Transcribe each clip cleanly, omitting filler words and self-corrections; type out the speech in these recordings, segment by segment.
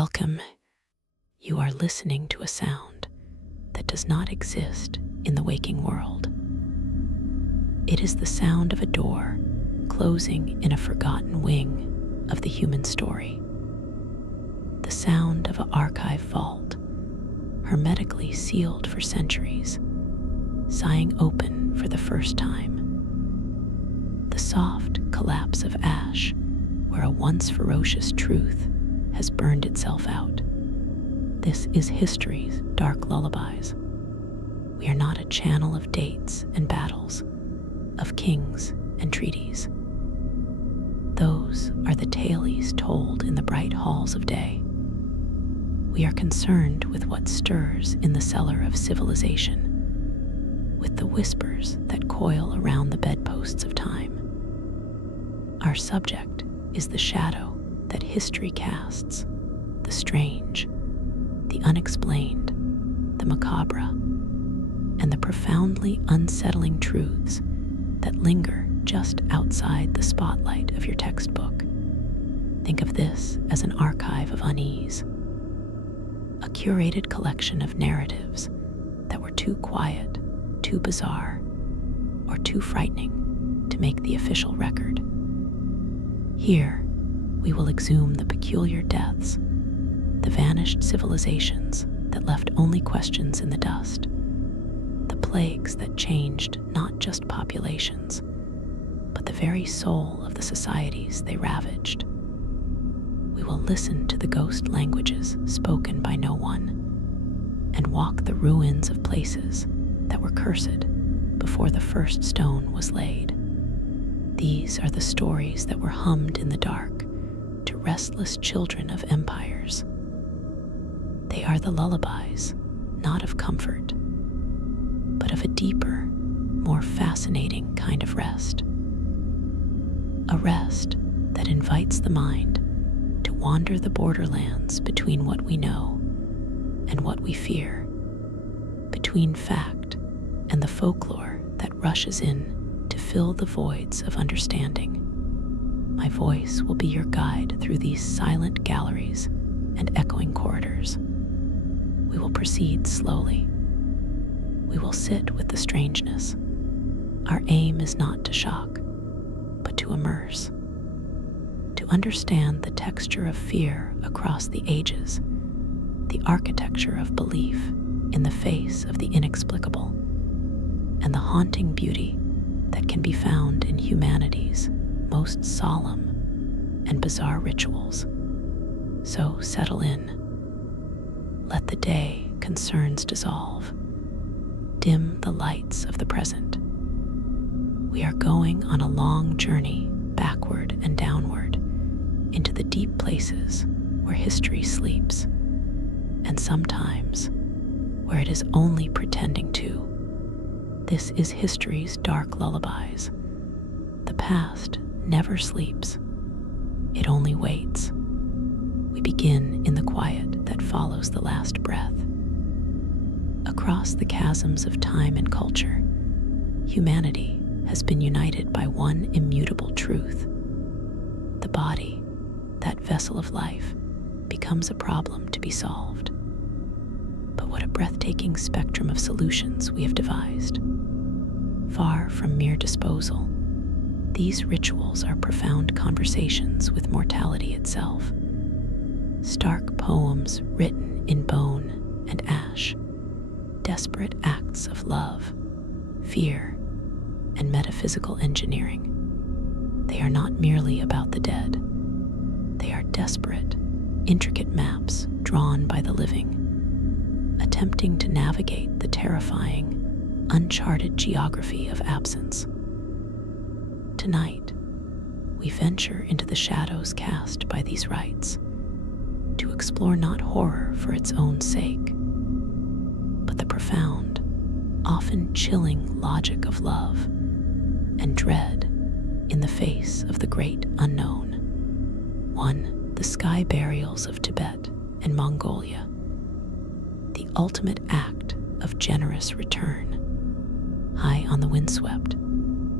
Welcome. You are listening to a sound that does not exist in the waking world. It is the sound of a door closing in a forgotten wing of the human story. The sound of an archive vault, hermetically sealed for centuries, sighing open for the first time. The soft collapse of ash where a once ferocious truth has burned itself out. This is history's dark lullabies. We are not a channel of dates and battles, of kings and treaties. Those are the tales told in the bright halls of day. We are concerned with what stirs in the cellar of civilization, with the whispers that coil around the bedposts of time. Our subject is the shadow that history casts, the strange, the unexplained, the macabre, and the profoundly unsettling truths that linger just outside the spotlight of your textbook. Think of this as an archive of unease, a curated collection of narratives that were too quiet, too bizarre, or too frightening to make the official record. Here, we will exhume the peculiar deaths, the vanished civilizations that left only questions in the dust, the plagues that changed not just populations, but the very soul of the societies they ravaged. We will listen to the ghost languages spoken by no one, and walk the ruins of places that were cursed before the first stone was laid. These are the stories that were hummed in the dark to restless children of empires. They are the lullabies, not of comfort, but of a deeper, more fascinating kind of rest. A rest that invites the mind to wander the borderlands between what we know and what we fear, between fact and the folklore that rushes in to fill the voids of understanding. My voice will be your guide through these silent galleries and echoing corridors. We will proceed slowly. We will sit with the strangeness. Our aim is not to shock, but to immerse, to understand the texture of fear across the ages, the architecture of belief in the face of the inexplicable, and the haunting beauty that can be found in humanity's most solemn and bizarre rituals. So settle in. Let the day concerns dissolve. Dim the lights of the present. We are going on a long journey backward and downward into the deep places where history sleeps, and sometimes where it is only pretending to. This is history's dark lullabies. The past never sleeps. It only waits. We begin in the quiet that follows the last breath. Across the chasms of time and culture, humanity has been united by one immutable truth. The body, that vessel of life, becomes a problem to be solved. But what a breathtaking spectrum of solutions we have devised. Far from mere disposal, these rituals are profound conversations with mortality itself. Stark poems written in bone and ash, desperate acts of love, fear, and metaphysical engineering. They are not merely about the dead. They are desperate, intricate maps drawn by the living, attempting to navigate the terrifying, uncharted geography of absence. Tonight, we venture into the shadows cast by these rites, to explore not horror for its own sake, but the profound, often chilling logic of love and dread in the face of the great unknown. 1. The sky burials of Tibet and Mongolia, the ultimate act of generous return. High on the windswept,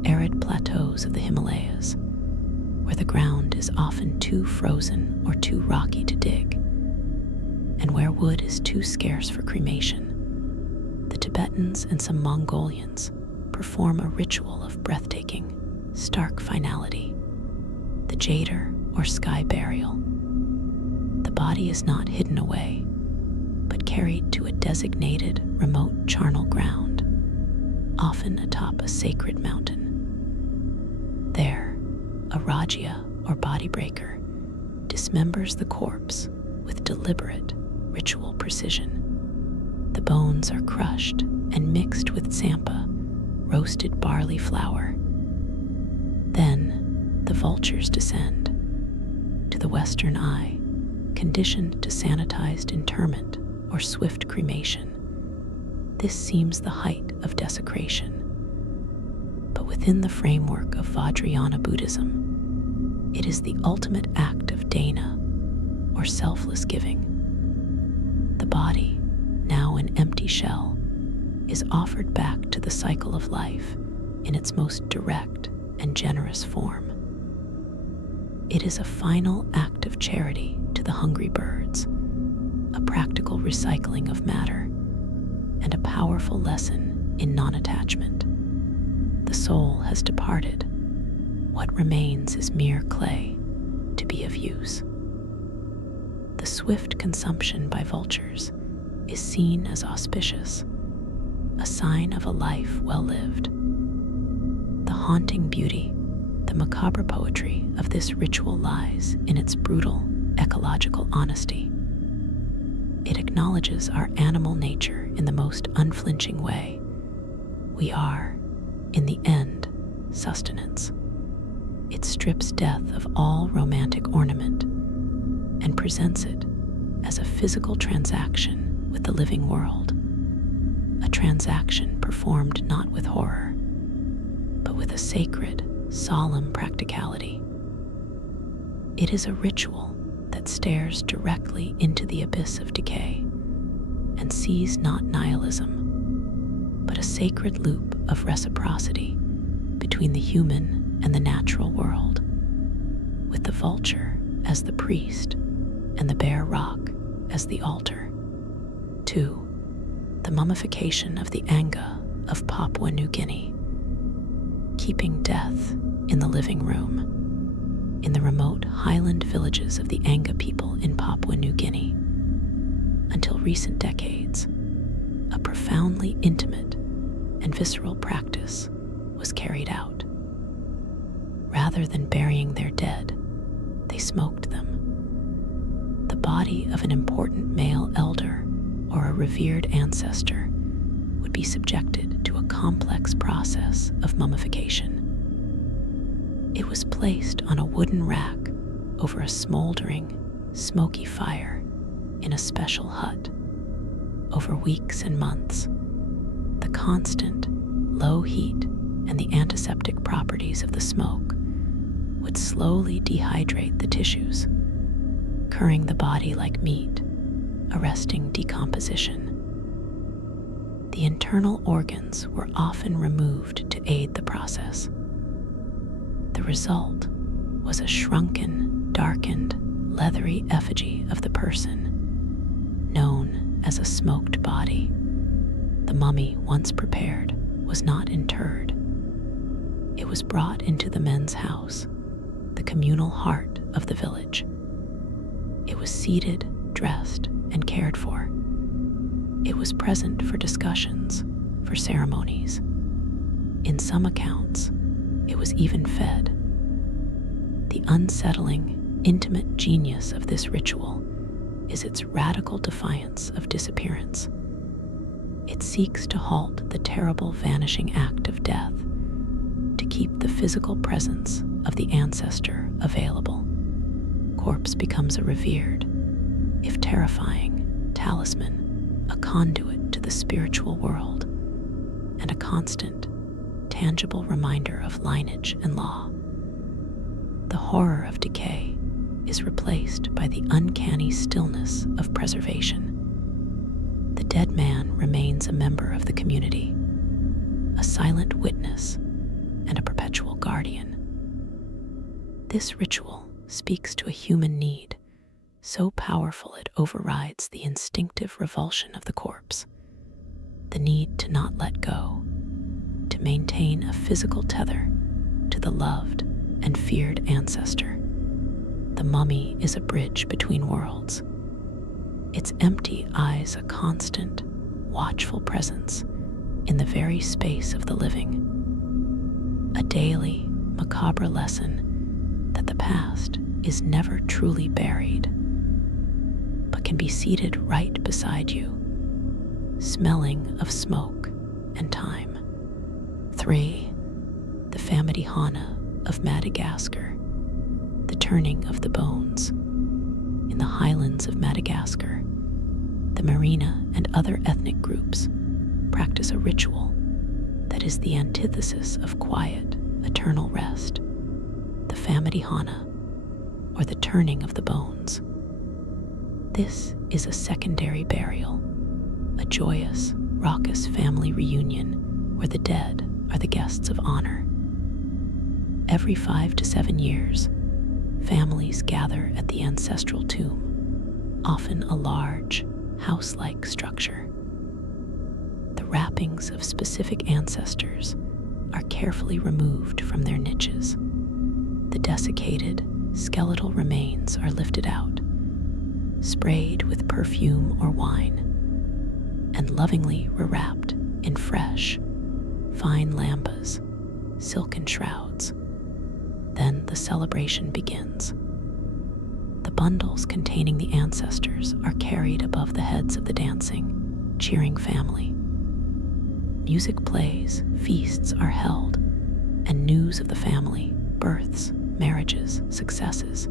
arid plateaus of the Himalayas, where the ground is often too frozen or too rocky to dig, wood is too scarce for cremation, the Tibetans and some Mongolians perform a ritual of breathtaking, stark finality, the Jader or sky burial. The body is not hidden away, but carried to a designated remote charnel ground, often atop a sacred mountain. There, a Rajya or body breaker dismembers the corpse with deliberate ritual precision. The bones are crushed and mixed with sampa, roasted barley flour. Then the vultures descend. To the Western eye, conditioned to sanitized interment or swift cremation, this seems the height of desecration. But within the framework of Vajrayana Buddhism, it is the ultimate act of dana, or selfless giving. The body, now an empty shell, is offered back to the cycle of life in its most direct and generous form. It is a final act of charity to the hungry birds, a practical recycling of matter, and a powerful lesson in non-attachment. The soul has departed. What remains is mere clay to be of use. The swift consumption by vultures is seen as auspicious, a sign of a life well lived. The haunting beauty, the macabre poetry of this ritual lies in its brutal ecological honesty. It acknowledges our animal nature in the most unflinching way. We are, in the end, sustenance. It strips death of all romantic ornament and presents it as a physical transaction with the living world, a transaction performed not with horror, but with a sacred, solemn practicality. It is a ritual that stares directly into the abyss of decay and sees not nihilism, but a sacred loop of reciprocity between the human and the natural world, with the vulture as the priest and the bare rock as the altar. 2. The mummification of the Anga of Papua New Guinea, keeping death in the living room. In the remote highland villages of the Anga people in Papua New Guinea, until recent decades, a profoundly intimate and visceral practice was carried out. Rather than burying their dead, they smoked them. The body of an important male elder or a revered ancestor would be subjected to a complex process of mummification. It was placed on a wooden rack over a smoldering, smoky fire in a special hut. Over weeks and months, the constant, low heat and the antiseptic properties of the smoke would slowly dehydrate the tissues, curing the body like meat, arresting decomposition. The internal organs were often removed to aid the process. The result was a shrunken, darkened, leathery effigy of the person, known as a smoked body. The mummy, once prepared, was not interred. It was brought into the men's house, the communal heart of the village. It was seated, dressed, and cared for. It was present for discussions, for ceremonies. In some accounts, it was even fed. The unsettling, intimate genius of this ritual is its radical defiance of disappearance. It seeks to halt the terrible vanishing act of death, to keep the physical presence of the ancestor available. Corpse becomes a revered, if terrifying, talisman, a conduit to the spiritual world, and a constant, tangible reminder of lineage and law. The horror of decay is replaced by the uncanny stillness of preservation. The dead man remains a member of the community, a silent witness and a perpetual guardian. This ritual speaks to a human need so powerful it overrides the instinctive revulsion of the corpse, the need to not let go, to maintain a physical tether to the loved and feared ancestor. The mummy is a bridge between worlds, its empty eyes a constant, watchful presence in the very space of the living, a daily, macabre lesson that the past is never truly buried, but can be seated right beside you, smelling of smoke and time. 3. The Famidihana of Madagascar, the turning of the bones. In the highlands of Madagascar, the Merina and other ethnic groups practice a ritual that is the antithesis of quiet, eternal rest, the Famidihana, or the turning of the bones. This is a secondary burial, a joyous, raucous family reunion where the dead are the guests of honor. Every 5 to 7 years, families gather at the ancestral tomb, often a large, house-like structure. The wrappings of specific ancestors are carefully removed from their niches. The desiccated, skeletal remains are lifted out, sprayed with perfume or wine, and lovingly rewrapped in fresh, fine lambas, silken shrouds. Then the celebration begins. The bundles containing the ancestors are carried above the heads of the dancing, cheering family. Music plays, feasts are held, and news of the family, births, marriages, successes,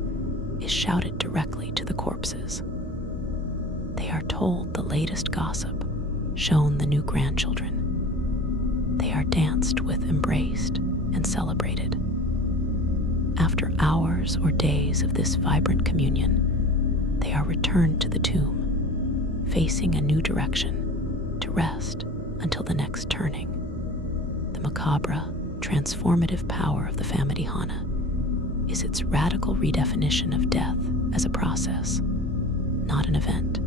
is shouted directly to the corpses. They are told the latest gossip, shown the new grandchildren. They are danced with, embraced, and celebrated. After hours or days of this vibrant communion, they are returned to the tomb, facing a new direction, to rest until the next turning. The macabre, transformative power of the Famidihana is its radical redefinition of death as a process, not an event.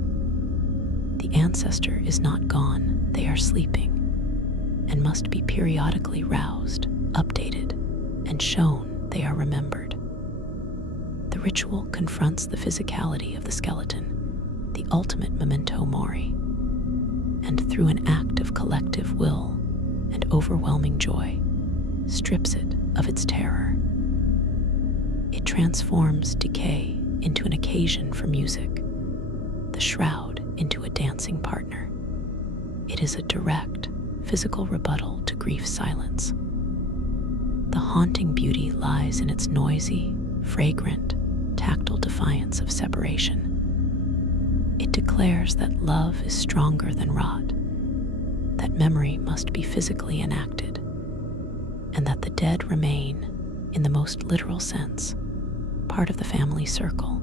The ancestor is not gone, they are sleeping, and must be periodically roused, updated, and shown they are remembered. The ritual confronts the physicality of the skeleton, the ultimate memento mori, and through an act of collective will and overwhelming joy, strips it of its terror. It transforms decay into an occasion for music, the shroud into a dancing partner. It is a direct, physical rebuttal to grief's silence. The haunting beauty lies in its noisy, fragrant, tactile defiance of separation. It declares that love is stronger than rot, that memory must be physically enacted, and that the dead remain, in the most literal sense, part of the family circle,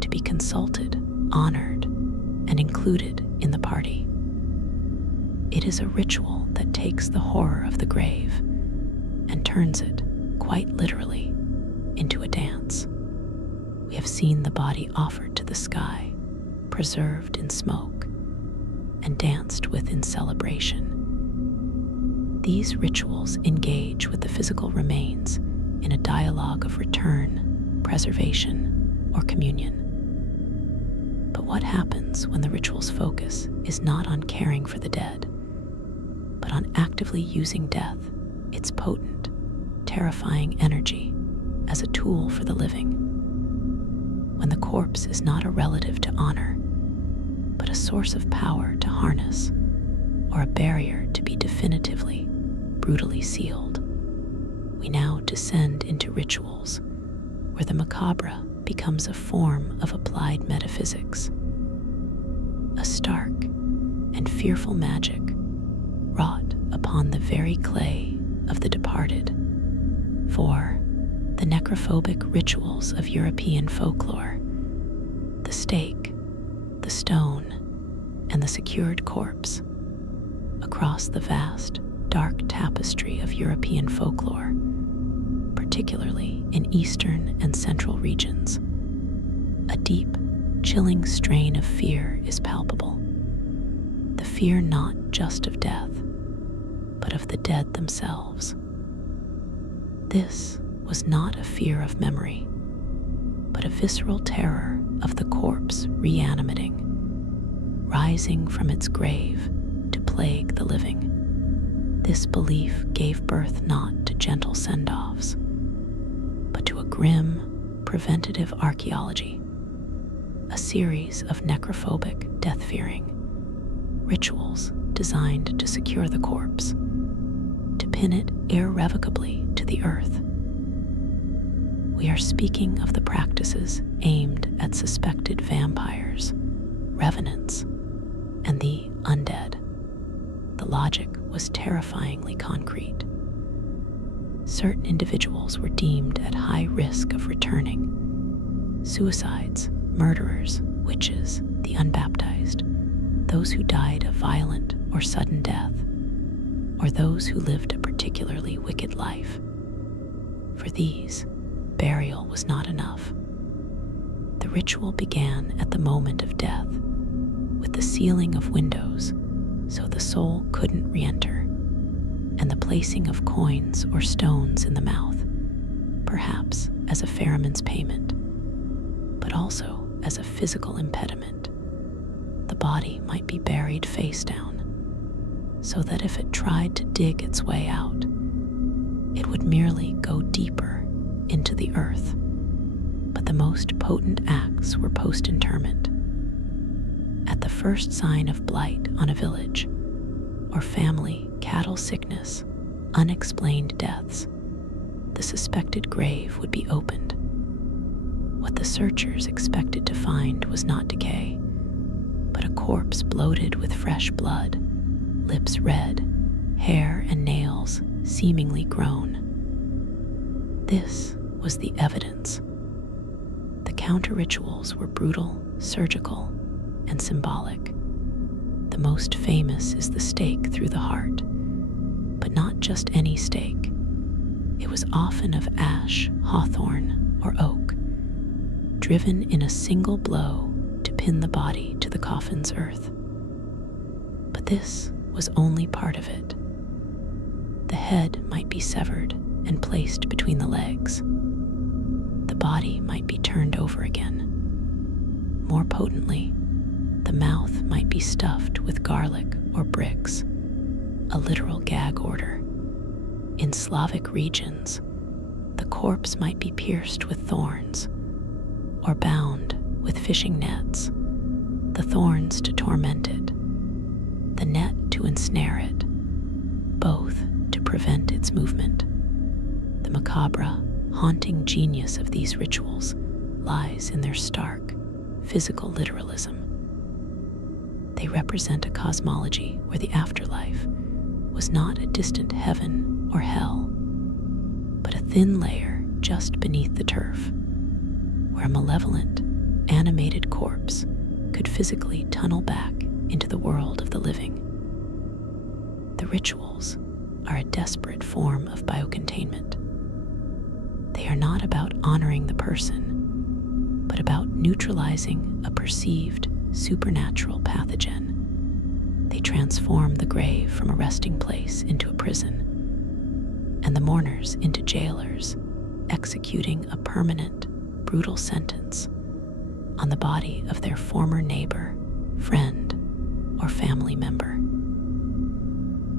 to be consulted, honored, and included in the party. It is a ritual that takes the horror of the grave and turns it, quite literally, into a dance. We have seen the body offered to the sky, preserved in smoke, and danced with in celebration. These rituals engage with the physical remains in a dialogue of return, preservation, or communion. But what happens when the ritual's focus is not on caring for the dead, but on actively using death, its potent, terrifying energy, as a tool for the living? When the corpse is not a relative to honor, but a source of power to harness, or a barrier to be definitively, brutally sealed, we now descend into rituals where the macabre becomes a form of applied metaphysics, a stark and fearful magic wrought upon the very clay of the departed. For the necrophobic rituals of European folklore, the stake, the stone, and the secured corpse, across the vast, dark tapestry of European folklore, particularly in Eastern and Central regions, a deep, chilling strain of fear is palpable. The fear not just of death, but of the dead themselves. This was not a fear of memory, but a visceral terror of the corpse reanimating, rising from its grave to plague the living. This belief gave birth not to gentle send-offs, but to a grim, preventative archaeology, a series of necrophobic, death-fearing rituals designed to secure the corpse, to pin it irrevocably to the earth. We are speaking of the practices aimed at suspected vampires, revenants, and the undead. The logic was terrifyingly concrete. Certain individuals were deemed at high risk of returning: suicides, murderers, witches, the unbaptized, those who died of violent or sudden death, or those who lived a particularly wicked life. For these, burial was not enough. The ritual began at the moment of death, with the sealing of windows so the soul couldn't re-enter, and the placing of coins or stones in the mouth, perhaps as a ferryman's payment, but also as a physical impediment. The body might be buried face down, so that if it tried to dig its way out, it would merely go deeper into the earth. But the most potent acts were post-interment. At the first sign of blight on a village, or family cattle sickness, unexplained deaths, the suspected grave would be opened. What the searchers expected to find was not decay, but a corpse bloated with fresh blood, lips red, hair and nails seemingly grown. This was the evidence. The counter-rituals were brutal, surgical, and symbolic. The most famous is the stake through the heart, but not just any stake. It was often of ash, hawthorn, or oak, driven in a single blow to pin the body to the coffin's earth. But this was only part of it. The head might be severed and placed between the legs. The body might be turned over again. More potently, the mouth might be stuffed with garlic or bricks, a literal gag order. In Slavic regions, the corpse might be pierced with thorns or bound with fishing nets, the thorns to torment it, the net to ensnare it, both to prevent its movement. The macabre, haunting genius of these rituals lies in their stark, physical literalism. They represent a cosmology where the afterlife was not a distant heaven or hell, but a thin layer just beneath the turf, where a malevolent, animated corpse could physically tunnel back into the world of the living. The rituals are a desperate form of biocontainment. They are not about honoring the person, but about neutralizing a perceived supernatural pathogen. They transform the grave from a resting place into a prison, and the mourners into jailers, executing a permanent, brutal sentence on the body of their former neighbor, friend, or family member.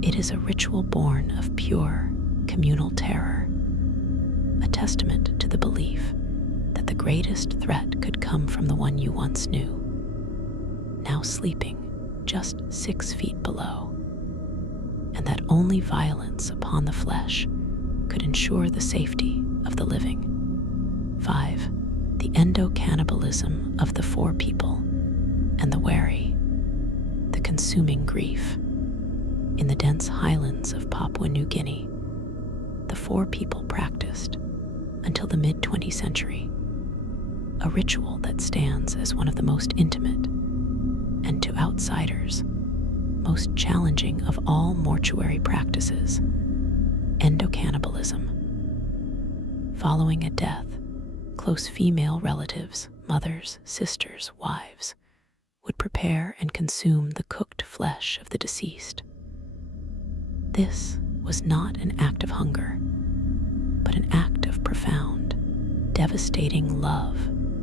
It is a ritual born of pure, communal terror, a testament to the belief that the greatest threat could come from the one you once knew, now sleeping just 6 feet below, and that only violence upon the flesh could ensure the safety of the living. 5. The endo-cannibalism of the four people and the wary, the consuming grief. In the dense highlands of Papua New Guinea, the four people practiced, until the mid-20th century, a ritual that stands as one of the most intimate, and to outsiders, most challenging of all mortuary practices: endocannibalism. Following a death, close female relatives mothers, sisters, wives, would prepare and consume the cooked flesh of the deceased. This was not an act of hunger, but an act of profound, devastating love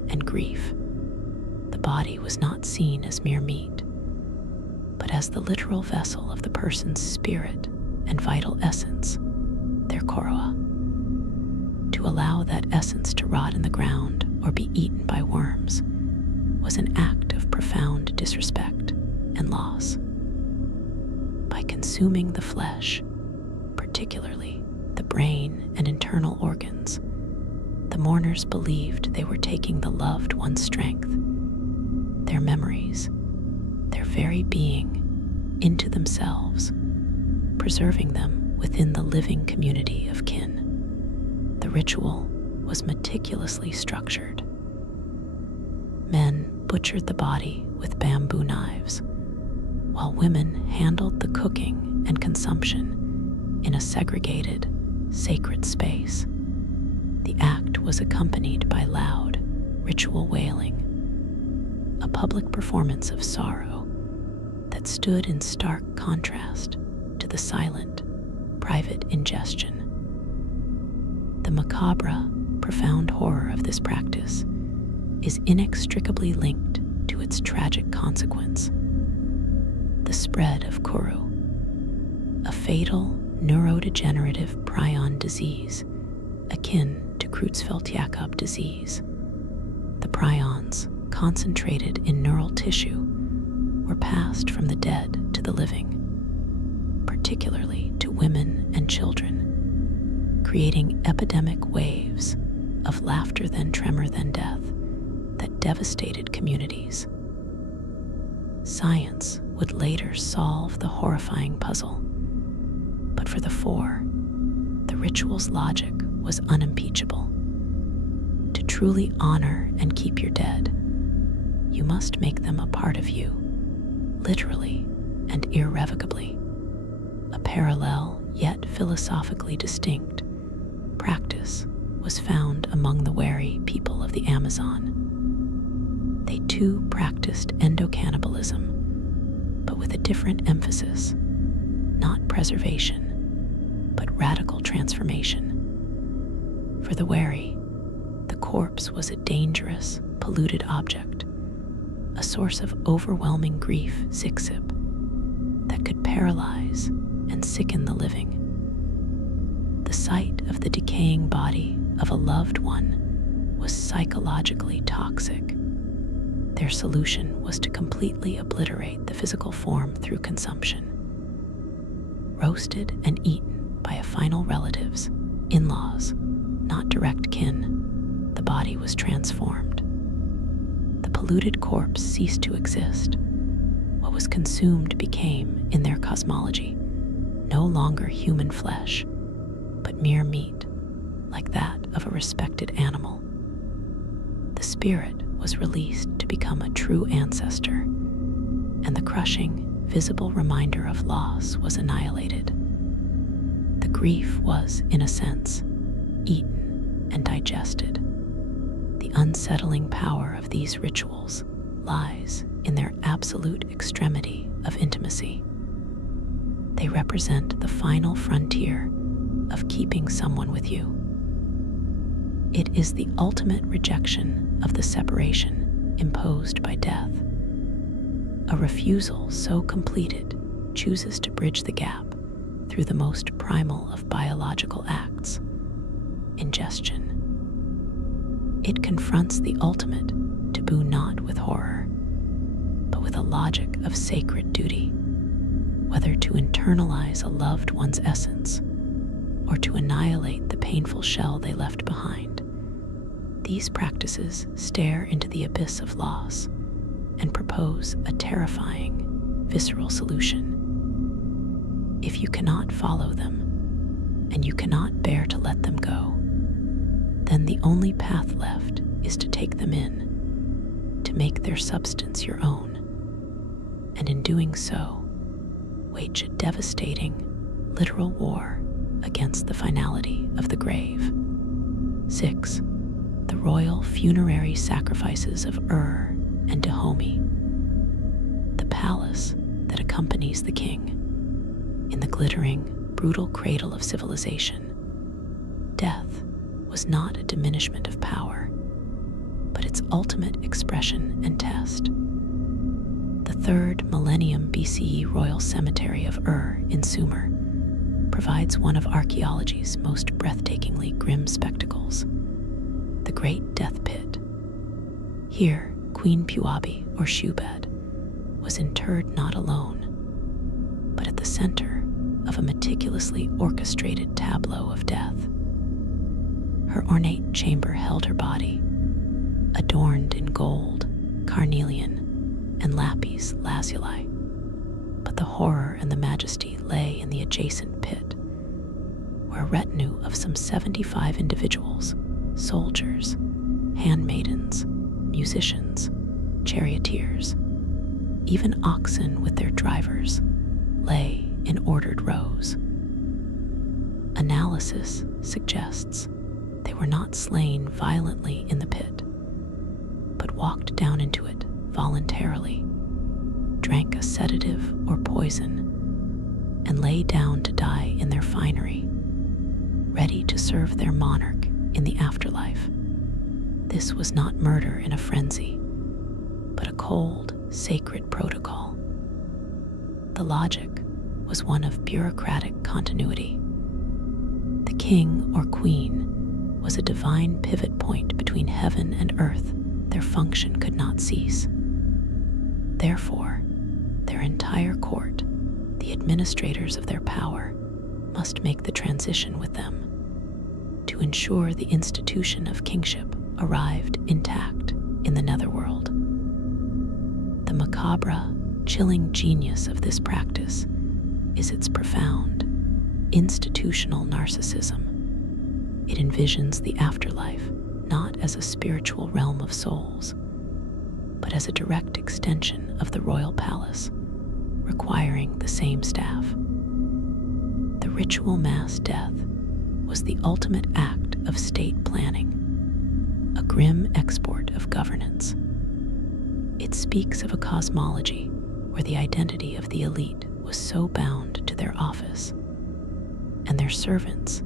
and grief. The body was not seen as mere meat, but as the literal vessel of the person's spirit and vital essence, their koroa. To allow that essence to rot in the ground or be eaten by worms was an act of profound disrespect and loss. By consuming the flesh, particularly the brain and internal organs, the mourners believed they were taking the loved one's strength, their memories, their very being into themselves, preserving them within the living community of kin. The ritual was meticulously structured. Men butchered the body with bamboo knives, while women handled the cooking and consumption in a segregated, sacred space. The act was accompanied by loud, ritual wailing, a public performance of sorrow that stood in stark contrast to the silent, private ingestion. The macabre, profound horror of this practice is inextricably linked to its tragic consequence: the spread of kuru, a fatal neurodegenerative prion disease akin to Creutzfeldt-Jakob disease. The prions, concentrated in neural tissue, were passed from the dead to the living, particularly to women and children, creating epidemic waves of laughter then tremor then death that devastated communities. Science would later solve the horrifying puzzle, but for the four, the ritual's logic was unimpeachable. To truly honor and keep your dead, you must make them a part of you, literally and irrevocably. A parallel yet philosophically distinct practice was found among the wary people of the Amazon. They too practiced endocannibalism, but with a different emphasis: not preservation, but radical transformation. For the wary, the corpse was a dangerous, polluted object, a source of overwhelming grief, siksip, that could paralyze and sicken the living. The sight of the decaying body of a loved one was psychologically toxic. Their solution was to completely obliterate the physical form through consumption. Roasted and eaten by a final relatives, in-laws, not direct kin, the body was transformed. The polluted corpse ceased to exist. What was consumed became, in their cosmology, no longer human flesh, but mere meat, like that of a respected animal. The spirit was released to become a true ancestor, and the crushing, visible reminder of loss was annihilated. The grief was, in a sense, eaten and digested. The unsettling power of these rituals lies in their absolute extremity of intimacy. They represent the final frontier of keeping someone with you. It is the ultimate rejection of the separation imposed by death. A refusal so completed chooses to bridge the gap through the most primal of biological acts: ingestion. It confronts the ultimate taboo not with horror, but with a logic of sacred duty, whether to internalize a loved one's essence or to annihilate the painful shell they left behind. These practices stare into the abyss of loss and propose a terrifying, visceral solution. If you cannot follow them, and you cannot bear to let them go, then the only path left is to take them in, to make their substance your own, and in doing so, wage a devastating, literal war against the finality of the grave. 6. the royal funerary sacrifices of and Dahomey, the palace that accompanies the king. In the glittering, brutal cradle of civilization, death was not a diminishment of power, but its ultimate expression and test. The 3rd millennium BCE royal cemetery of in Sumer provides one of archaeology's most breathtakingly grim spectacles, the Great Death Pit. Here, Queen Puabi, or Shubed, was interred not alone, but at the center of a meticulously orchestrated tableau of death. Her ornate chamber held her body, adorned in gold, carnelian, and lapis lazuli, but the horror and the majesty lay in the adjacent pit, where a retinue of some 75 individuals, soldiers, handmaidens, musicians, charioteers, even oxen with their drivers, lay in ordered rows. Analysis suggests they were not slain violently in the pit, but walked down into it voluntarily, drank a sedative or poison, and lay down to die in their finery, ready to serve their monarch in the afterlife. This was not murder in a frenzy, but a cold, sacred protocol. The logic was one of bureaucratic continuity. The king or queen was a divine pivot point between heaven and earth. Their function could not cease. Therefore, their entire court, the administrators of their power, must make the transition with them to ensure the institution of kingship arrived intact in the netherworld. The macabre, chilling genius of this practice is its profound, institutional narcissism. It envisions the afterlife not as a spiritual realm of souls, but as a direct extension of the royal palace, requiring the same staff. The ritual mass death was the ultimate act of state planning, a grim export of governance. It speaks of a cosmology where the identity of the elite was so bound to their office and their servants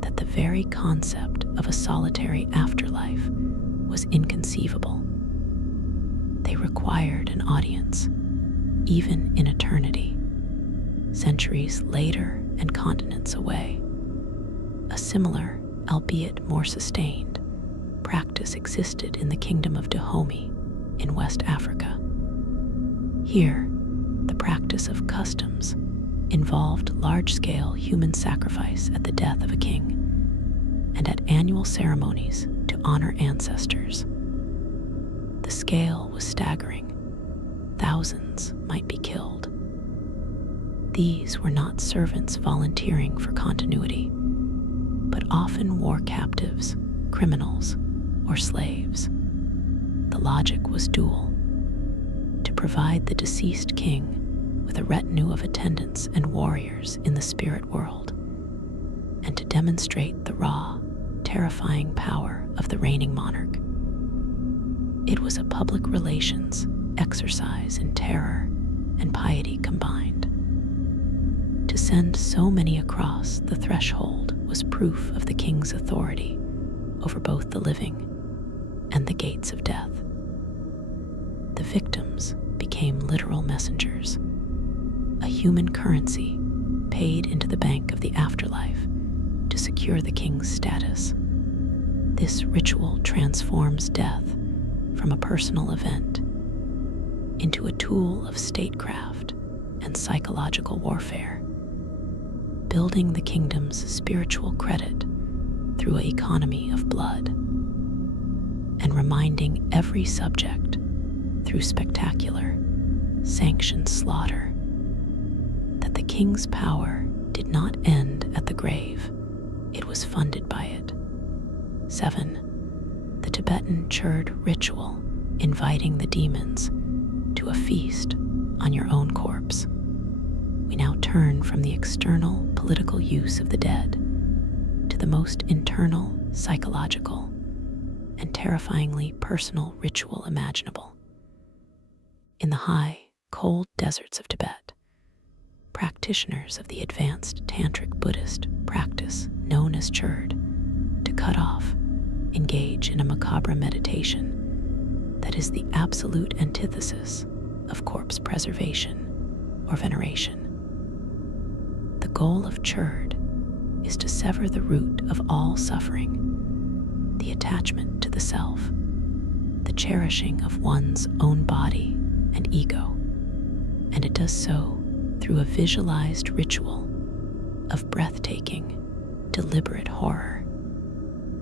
that the very concept of a solitary afterlife was inconceivable. They required an audience, even in eternity, centuries later and continents away. A similar, albeit more sustained, practice existed in the kingdom of Dahomey in West Africa. Here, the practice of customs involved large-scale human sacrifice at the death of a king and at annual ceremonies to honor ancestors. The scale was staggering. Thousands might be killed. These were not servants volunteering for continuity, but often war captives, criminals, or slaves. The logic was dual: to provide the deceased king with a retinue of attendants and warriors in the spirit world, and to demonstrate the raw, terrifying power of the reigning monarch. It was a public relations exercise in terror and piety combined. To send so many across the threshold was proof of the king's authority over both the living and the gates of death. The victims became literal messengers, a human currency paid into the bank of the afterlife to secure the king's status. This ritual transforms death from a personal event into a tool of statecraft and psychological warfare, building the kingdom's spiritual credit through an economy of blood, and reminding every subject through spectacular, sanctioned slaughter that the king's power did not end at the grave, it was funded by it. 7. The Tibetan Churd ritual, inviting the demons to a feast on your own corpse. We now turn from the external political use of the dead to the most internal, psychological, and terrifyingly personal ritual imaginable. In the high, cold deserts of Tibet, practitioners of the advanced tantric Buddhist practice known as churd, to cut off, engage in a macabre meditation that is the absolute antithesis of corpse preservation or veneration. The goal of churd is to sever the root of all suffering, the attachment to the self, the cherishing of one's own body and ego, and it does so through a visualized ritual of breathtaking, deliberate horror.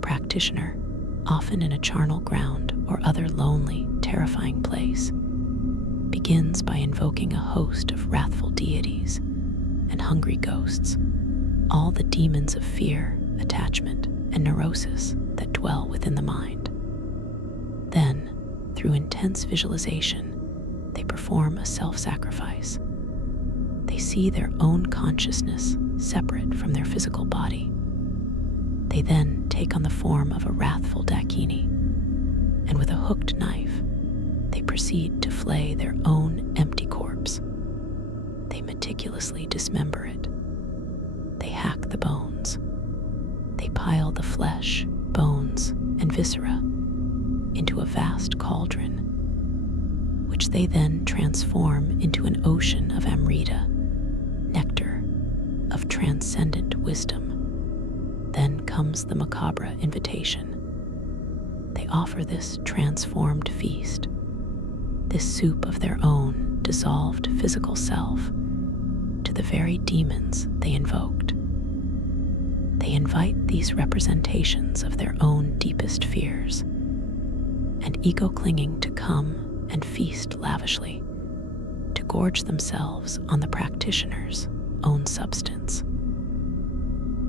Practitioner, often in a charnel ground or other lonely, terrifying place, begins by invoking a host of wrathful deities and hungry ghosts, all the demons of fear, attachment, and neurosis that dwell within the mind. Then, through intense visualization, they perform a self-sacrifice. They see their own consciousness separate from their physical body. They then take on the form of a wrathful dakini, and with a hooked knife, they proceed to flay their own empty corpse. They meticulously dismember it. They hack the bones. They pile the flesh, bones, and viscera into a vast cauldron, which they then transform into an ocean of amrita, nectar, of transcendent wisdom. Then comes the macabre invitation. They offer this transformed feast, this soup of their own dissolved physical self, to the very demons they invoked. They invite these representations of their own deepest fears and ego clinging to come and feast lavishly, to gorge themselves on the practitioner's own substance.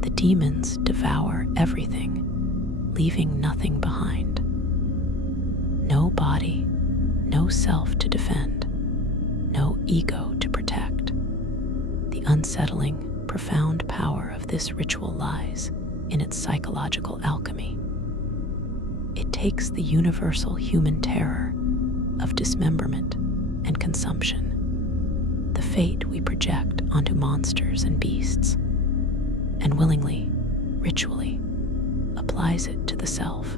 The demons devour everything, leaving nothing behind. No body, no self to defend, no ego to protect. The unsettling, profound power of this ritual lies in its psychological alchemy. It takes the universal human terror of dismemberment and consumption, the fate we project onto monsters and beasts, and willingly, ritually, applies it to the self.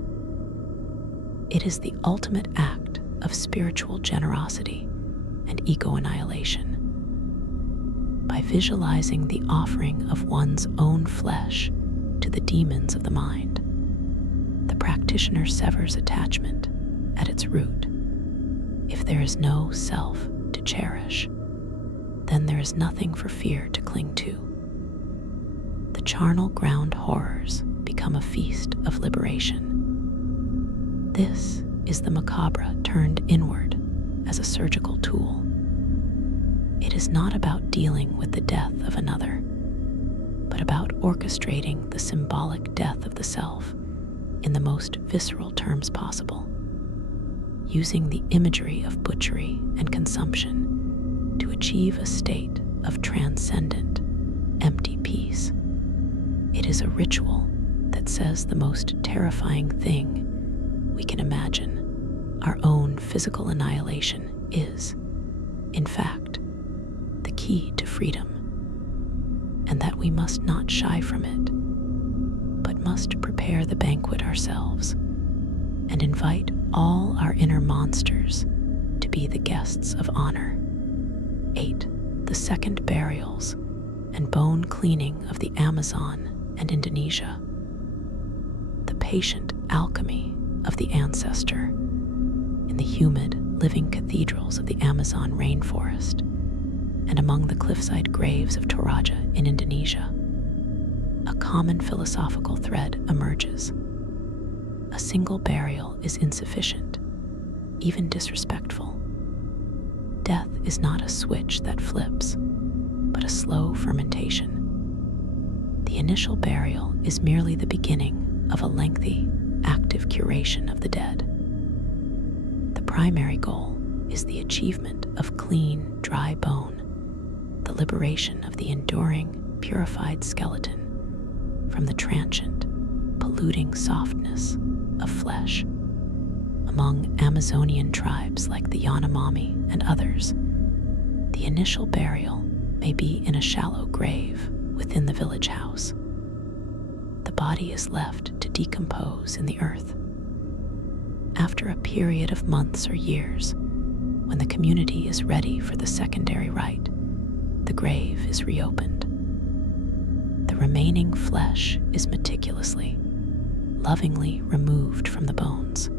It is the ultimate act of spiritual generosity and ego annihilation. By visualizing the offering of one's own flesh to the demons of the mind, the practitioner severs attachment at its root. If there is no self to cherish, then there is nothing for fear to cling to. The charnel ground horrors become a feast of liberation. This is the macabre turned inward as a surgical tool. It is not about dealing with the death of another, but about orchestrating the symbolic death of the self in the most visceral terms possible, using the imagery of butchery and consumption to achieve a state of transcendent, empty peace. It is a ritual that says the most terrifying thing we can imagine. Our own physical annihilation is, in fact, the key to freedom, and that we must not shy from it, but must prepare the banquet ourselves and invite all our inner monsters to be the guests of honor. 8. The second burials and bone cleaning of the Amazon and Indonesia. The patient alchemy of the ancestor in the humid, living cathedrals of the Amazon rainforest and among the cliffside graves of Toraja in Indonesia. A common philosophical thread emerges. A single burial is insufficient, even disrespectful. Death is not a switch that flips, but a slow fermentation. The initial burial is merely the beginning of a lengthy, active curation of the dead. The primary goal is the achievement of clean, dry bone, the liberation of the enduring, purified skeleton from the transient, polluting softness of flesh. Among Amazonian tribes like the Yanomami and others, the initial burial may be in a shallow grave within the village house. The body is left to decompose in the earth. After a period of months or years, when the community is ready for the secondary rite, the grave is reopened. The remaining flesh is meticulously, lovingly removed from the bones.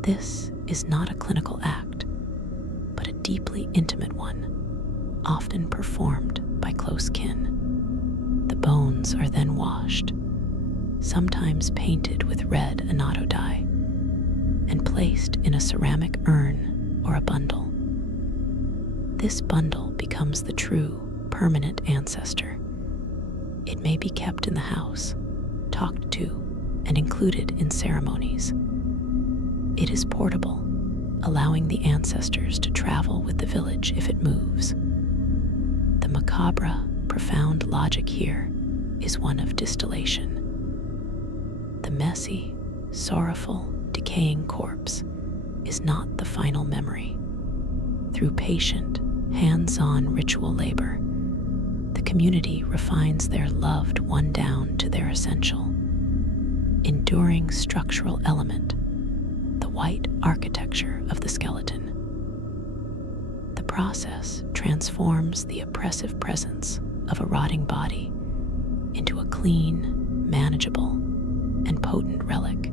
This is not a clinical act, but a deeply intimate one, often performed by close kin. The bones are then washed, sometimes painted with red annatto dye, and placed in a ceramic urn or a bundle. This bundle becomes the true, permanent ancestor. It may be kept in the house, talked to, and included in ceremonies. It is portable, allowing the ancestors to travel with the village if it moves. The macabre, profound logic here is one of distillation. The messy, sorrowful, decaying corpse is not the final memory. Through patient, hands-on ritual labor, the community refines their loved one down to their essential, enduring structural element, the white architecture of the skeleton. The process transforms the oppressive presence of a rotting body into a clean, manageable, and potent relic.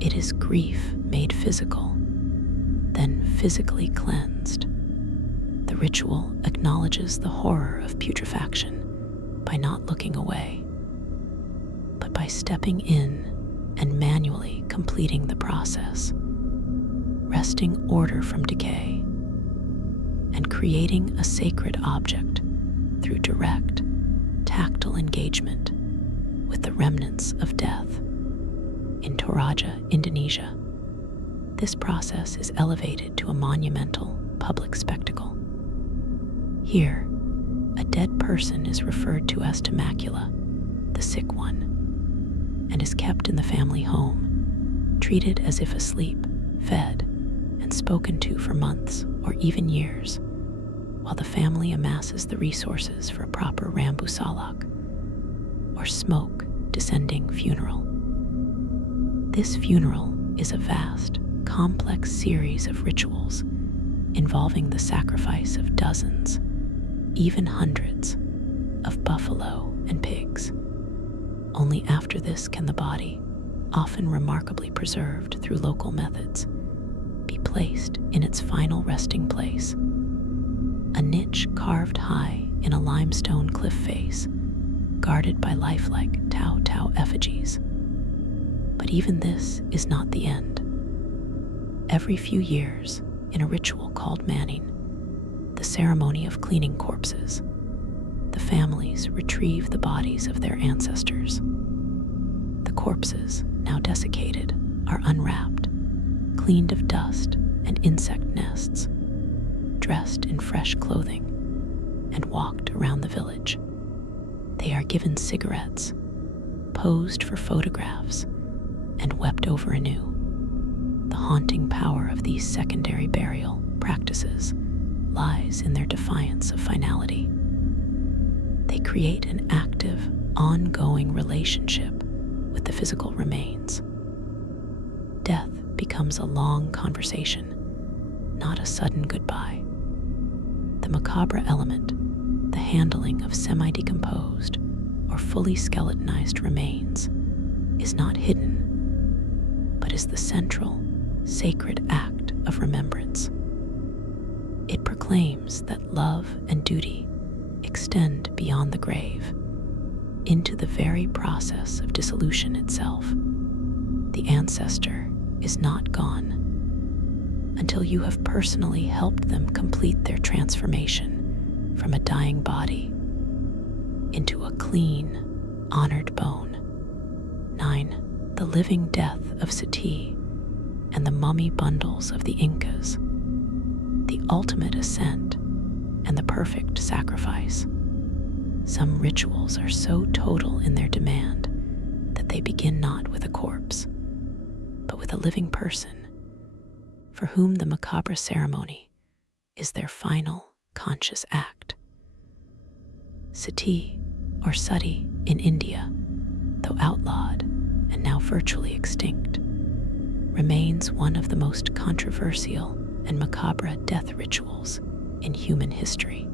It is grief made physical, then physically cleansed. The ritual acknowledges the horror of putrefaction by not looking away, but by stepping in and manually completing the process, wresting order from decay, and creating a sacred object through direct, tactile engagement with the remnants of death. In Toraja, Indonesia, this process is elevated to a monumental public spectacle. Here, a dead person is referred to as Temacula, the sick one, and is kept in the family home, treated as if asleep, fed, and spoken to for months or even years, while the family amasses the resources for a proper rambu salak, or smoke descending funeral. This funeral is a vast, complex series of rituals involving the sacrifice of dozens, even hundreds, of buffalo and pigs. Only after this can the body, often remarkably preserved through local methods, be placed in its final resting place, a niche carved high in a limestone cliff face, guarded by lifelike Tau effigies. But even this is not the end. Every few years, in a ritual called manning, the ceremony of cleaning corpses, the families retrieve the bodies of their ancestors. The corpses, now desiccated, are unwrapped, cleaned of dust and insect nests, dressed in fresh clothing, and walked around the village. They are given cigarettes, posed for photographs, and wept over anew. The haunting power of these secondary burial practices lies in their defiance of finality. They create an active, ongoing relationship with the physical remains. Death becomes a long conversation, not a sudden goodbye. The macabre element, the handling of semi-decomposed or fully skeletonized remains, is not hidden, but is the central, sacred act of remembrance. It proclaims that love and duty extend beyond the grave, into the very process of dissolution itself. The ancestor is not gone until you have personally helped them complete their transformation from a dying body into a clean, honored bone. 9. The living death of Sati and the mummy bundles of the Incas, the ultimate ascent and the perfect sacrifice. Some rituals are so total in their demand that they begin not with a corpse, but with a living person for whom the macabre ceremony is their final conscious act. Sati, or sati in India, though outlawed and now virtually extinct, remains one of the most controversial and macabre death rituals in human history.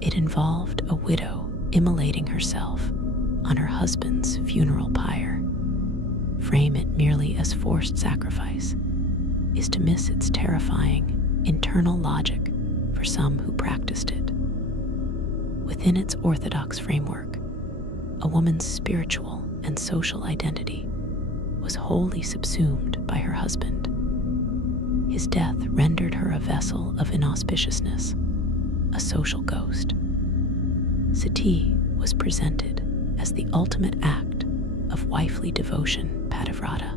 It involved a widow immolating herself on her husband's funeral pyre. Frame it merely as forced sacrifice is to miss its terrifying internal logic for some who practiced it. Within its orthodox framework, a woman's spiritual and social identity was wholly subsumed by her husband. His death rendered her a vessel of inauspiciousness, a social ghost. Sati was presented as the ultimate act of wifely devotion pativrata,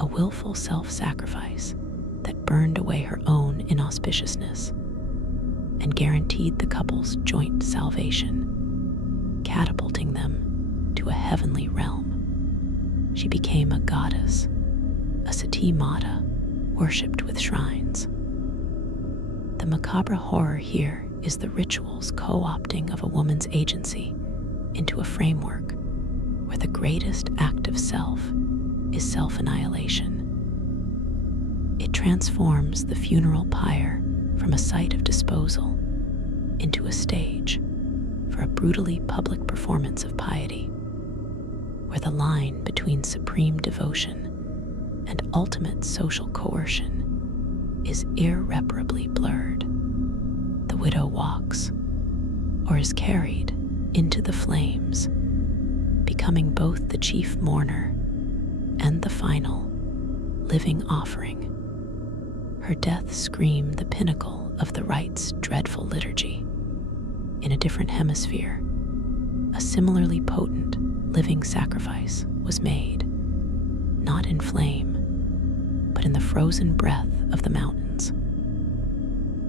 a willful self-sacrifice that burned away her own inauspiciousness and guaranteed the couple's joint salvation, catapulting them to a heavenly realm. She became a goddess, a Sati Mata, worshipped with shrines. The macabre horror here is the ritual's co-opting of a woman's agency into a framework where the greatest act of self is self-annihilation. It transforms the funeral pyre from a site of disposal into a stage for a brutally public performance of piety, where the line between supreme devotion and ultimate social coercion is irreparably blurred. The widow walks, or is carried, into the flames, becoming both the chief mourner and the final living offering. Her death screamed the pinnacle of the rite's dreadful liturgy. In a different hemisphere, a similarly potent living sacrifice was made, not in flame, but in the frozen breath of the mountains.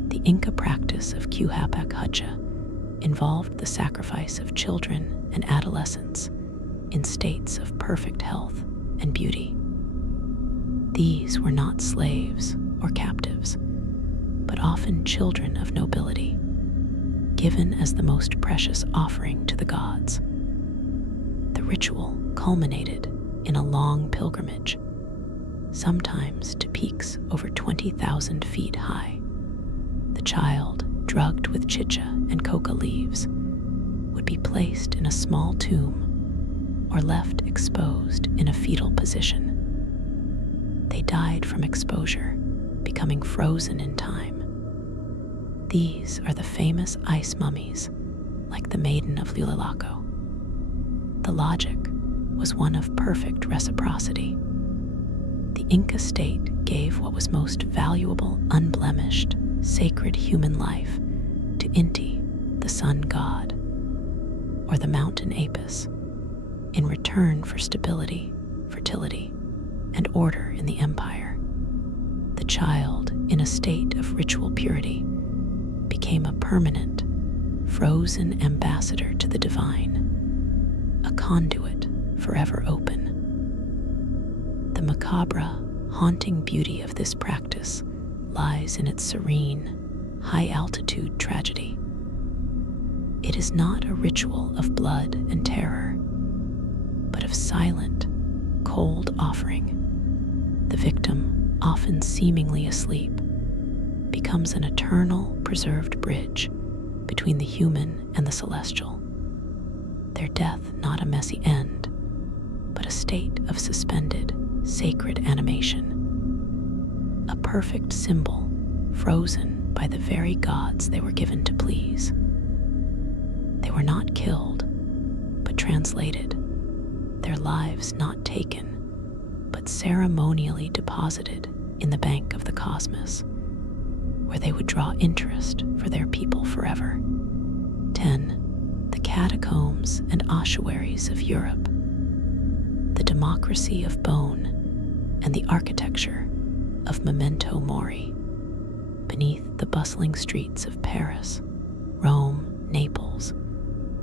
The Inca practice of Quhapac Hutcha involved the sacrifice of children and adolescents in states of perfect health and beauty. These were not slaves or captives, but often children of nobility, given as the most precious offering to the gods. The ritual culminated in a long pilgrimage, sometimes to peaks over 20,000 feet high. The child, drugged with chicha and coca leaves, would be placed in a small tomb or left exposed in a fetal position. They died from exposure, becoming frozen in time. These are the famous ice mummies, like the Maiden of Lulalaco. The logic was one of perfect reciprocity. The Inca state gave what was most valuable, unblemished, sacred human life to Inti, the sun god, or the mountain Apis, in return for stability, fertility, and order in the empire. The child, in a state of ritual purity, became a permanent, frozen ambassador to the divine, a conduit forever open. The macabre, haunting beauty of this practice lies in its serene, high-altitude tragedy. It is not a ritual of blood and terror, but of silent, cold offering. The victim, often seemingly asleep, becomes an eternal, preserved bridge between the human and the celestial. Their death not a messy end, but a state of suspended, sacred animation. A perfect symbol, frozen by the very gods they were given to please. They were not killed, but translated, their lives not taken, but ceremonially deposited in the bank of the cosmos, where they would draw interest for their people forever. 10. The catacombs and ossuaries of Europe. The democracy of bone and the architecture of memento mori. Beneath the bustling streets of Paris, Rome, Naples,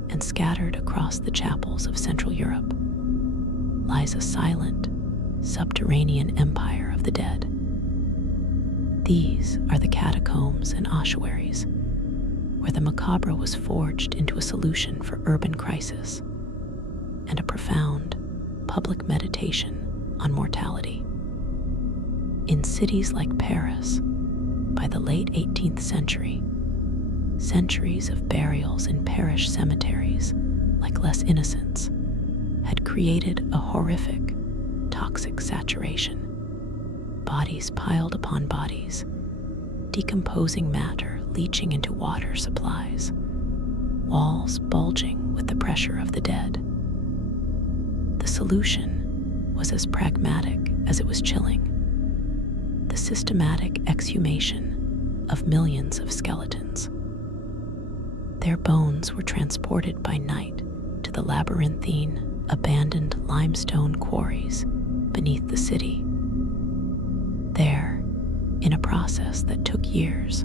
and scattered across the chapels of Central Europe, lies a silent, subterranean empire of the dead. These are the catacombs and ossuaries, where the macabre was forged into a solution for urban crisis and a profound public meditation on mortality. In cities like Paris, by the late 18th century, centuries of burials in parish cemeteries, like Les Innocents, had created a horrific, toxic saturation. Bodies piled upon bodies, decomposing matter leaching into water supplies, walls bulging with the pressure of the dead. The solution was as pragmatic as it was chilling: the systematic exhumation of millions of skeletons. Their bones were transported by night to the labyrinthine, abandoned limestone quarries beneath the city. There, in a process that took years,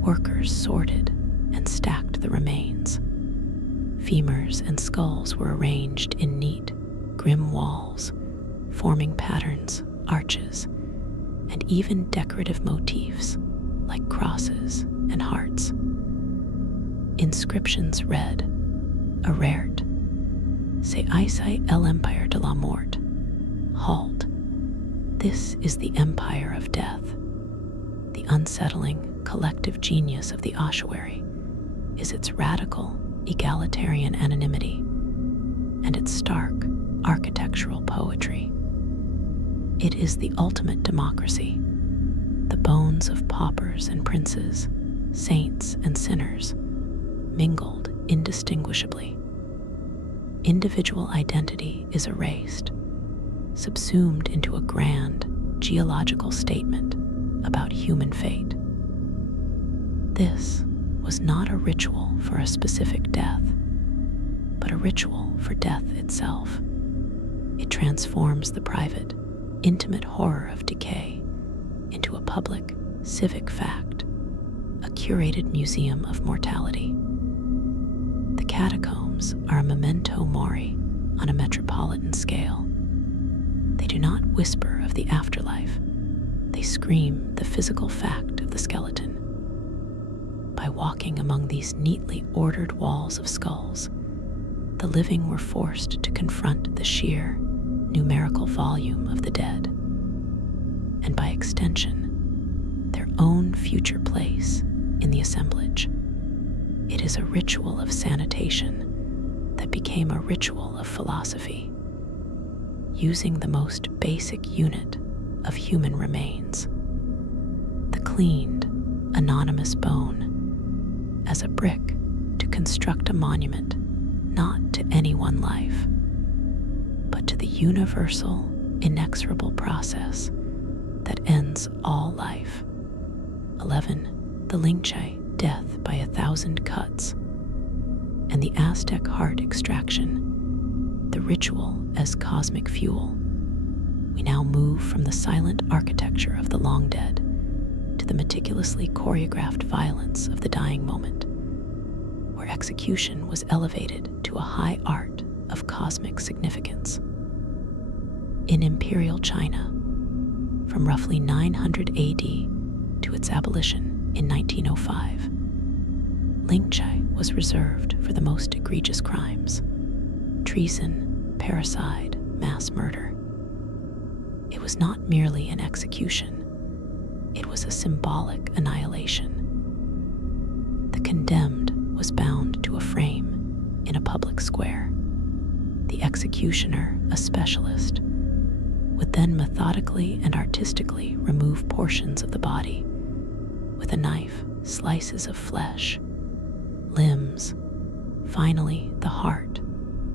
workers sorted and stacked the remains. Femurs and skulls were arranged in neat, grim walls, forming patterns, arches, and even decorative motifs like crosses and hearts. Inscriptions read, "Arrert, c'est ici l'empire de la mort." Halt. This is the empire of death. The unsettling, collective genius of the ossuary is its radical, egalitarian anonymity and its stark, architectural poetry. It is the ultimate democracy. The bones of paupers and princes, saints and sinners, mingled indistinguishably. Individual identity is erased, subsumed into a grand, geological statement about human fate. This was not a ritual for a specific death, but a ritual for death itself. It transforms the private, intimate horror of decay into a public, civic fact, a curated museum of mortality. The catacombs are a memento mori on a metropolitan scale. They do not whisper of the afterlife. They scream the physical fact of the skeleton. By walking among these neatly ordered walls of skulls, the living were forced to confront the sheer, numerical volume of the dead, and by extension, their own future place in the assemblage. It is a ritual of sanitation that became a ritual of philosophy, using the most basic unit of human remains, the cleaned, anonymous bone, as a brick to construct a monument not to any one life, but to the universal, inexorable process that ends all life. 11. The Lingchai, death by 1,000 cuts, and the Aztec heart extraction, the ritual as cosmic fuel. We now move from the silent architecture of the long dead to the meticulously choreographed violence of the dying moment, where execution was elevated to a high art of cosmic significance. In Imperial China, from roughly 900 AD to its abolition in 1905, Lingchai was reserved for the most egregious crimes: treason, parricide, mass murder. It was not merely an execution, it was a symbolic annihilation. The condemned was bound to a frame in a public square. The executioner, a specialist, would then methodically and artistically remove portions of the body. With a knife, slices of flesh, limbs, finally the heart,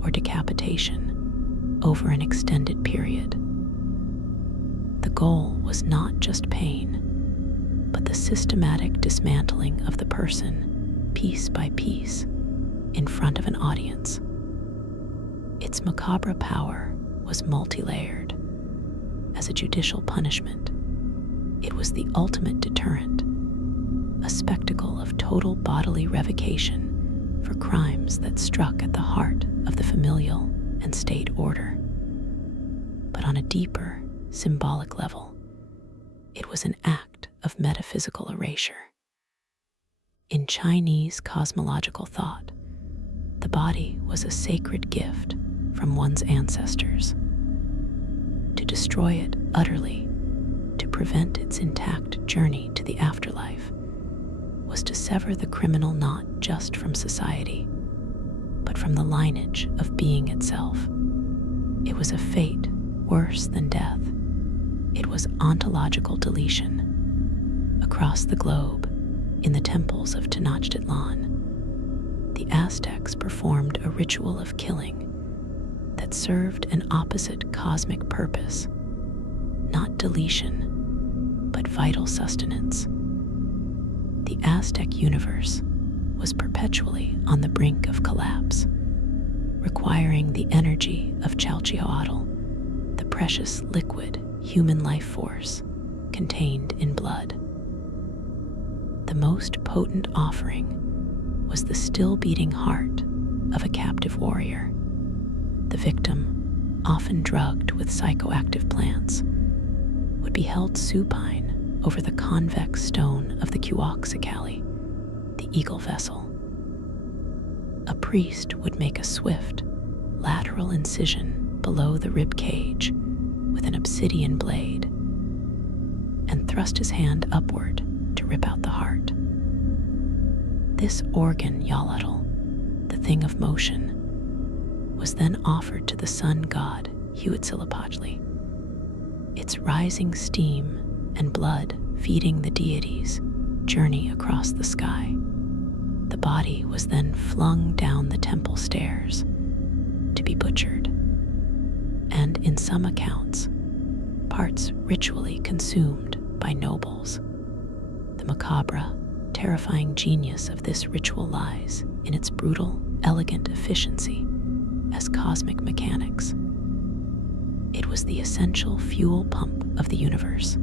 or decapitation, over an extended period. The goal was not just pain, but the systematic dismantling of the person, piece by piece, in front of an audience. Its macabre power was multi-layered. As a judicial punishment, it was the ultimate deterrent, a spectacle of total bodily revocation for crimes that struck at the heart of the familial and state order. But but on a deeper, symbolic level, it was an act of metaphysical erasure. In Chinese cosmological thought, the body was a sacred gift from one's ancestors. To destroy it utterly, to prevent its intact journey to the afterlife, was to sever the criminal not just from society, but from the lineage of being itself. It was a fate worse than death. It was ontological deletion. Across the globe, in the temples of Tenochtitlan, the Aztecs performed a ritual of killing that served an opposite cosmic purpose, not deletion, but vital sustenance. The Aztec universe was perpetually on the brink of collapse, requiring the energy of Chalchihuatl, the precious liquid human life force contained in blood. The most potent offering was the still-beating heart of a captive warrior. The victim, often drugged with psychoactive plants, would be held supine over the convex stone of the Cuauhxicalli, the eagle vessel. A priest would make a swift, lateral incision below the rib cage with an obsidian blade and thrust his hand upward to rip out the heart. This organ, Yalatl, the thing of motion, was then offered to the sun god Huitzilopochtli, its rising steam and blood feeding the deity's journey across the sky. The body was then flung down the temple stairs to be butchered, and in some accounts, parts ritually consumed by nobles. The macabre, terrifying genius of this ritual lies in its brutal, elegant efficiency as cosmic mechanics. It was the essential fuel pump of the universe.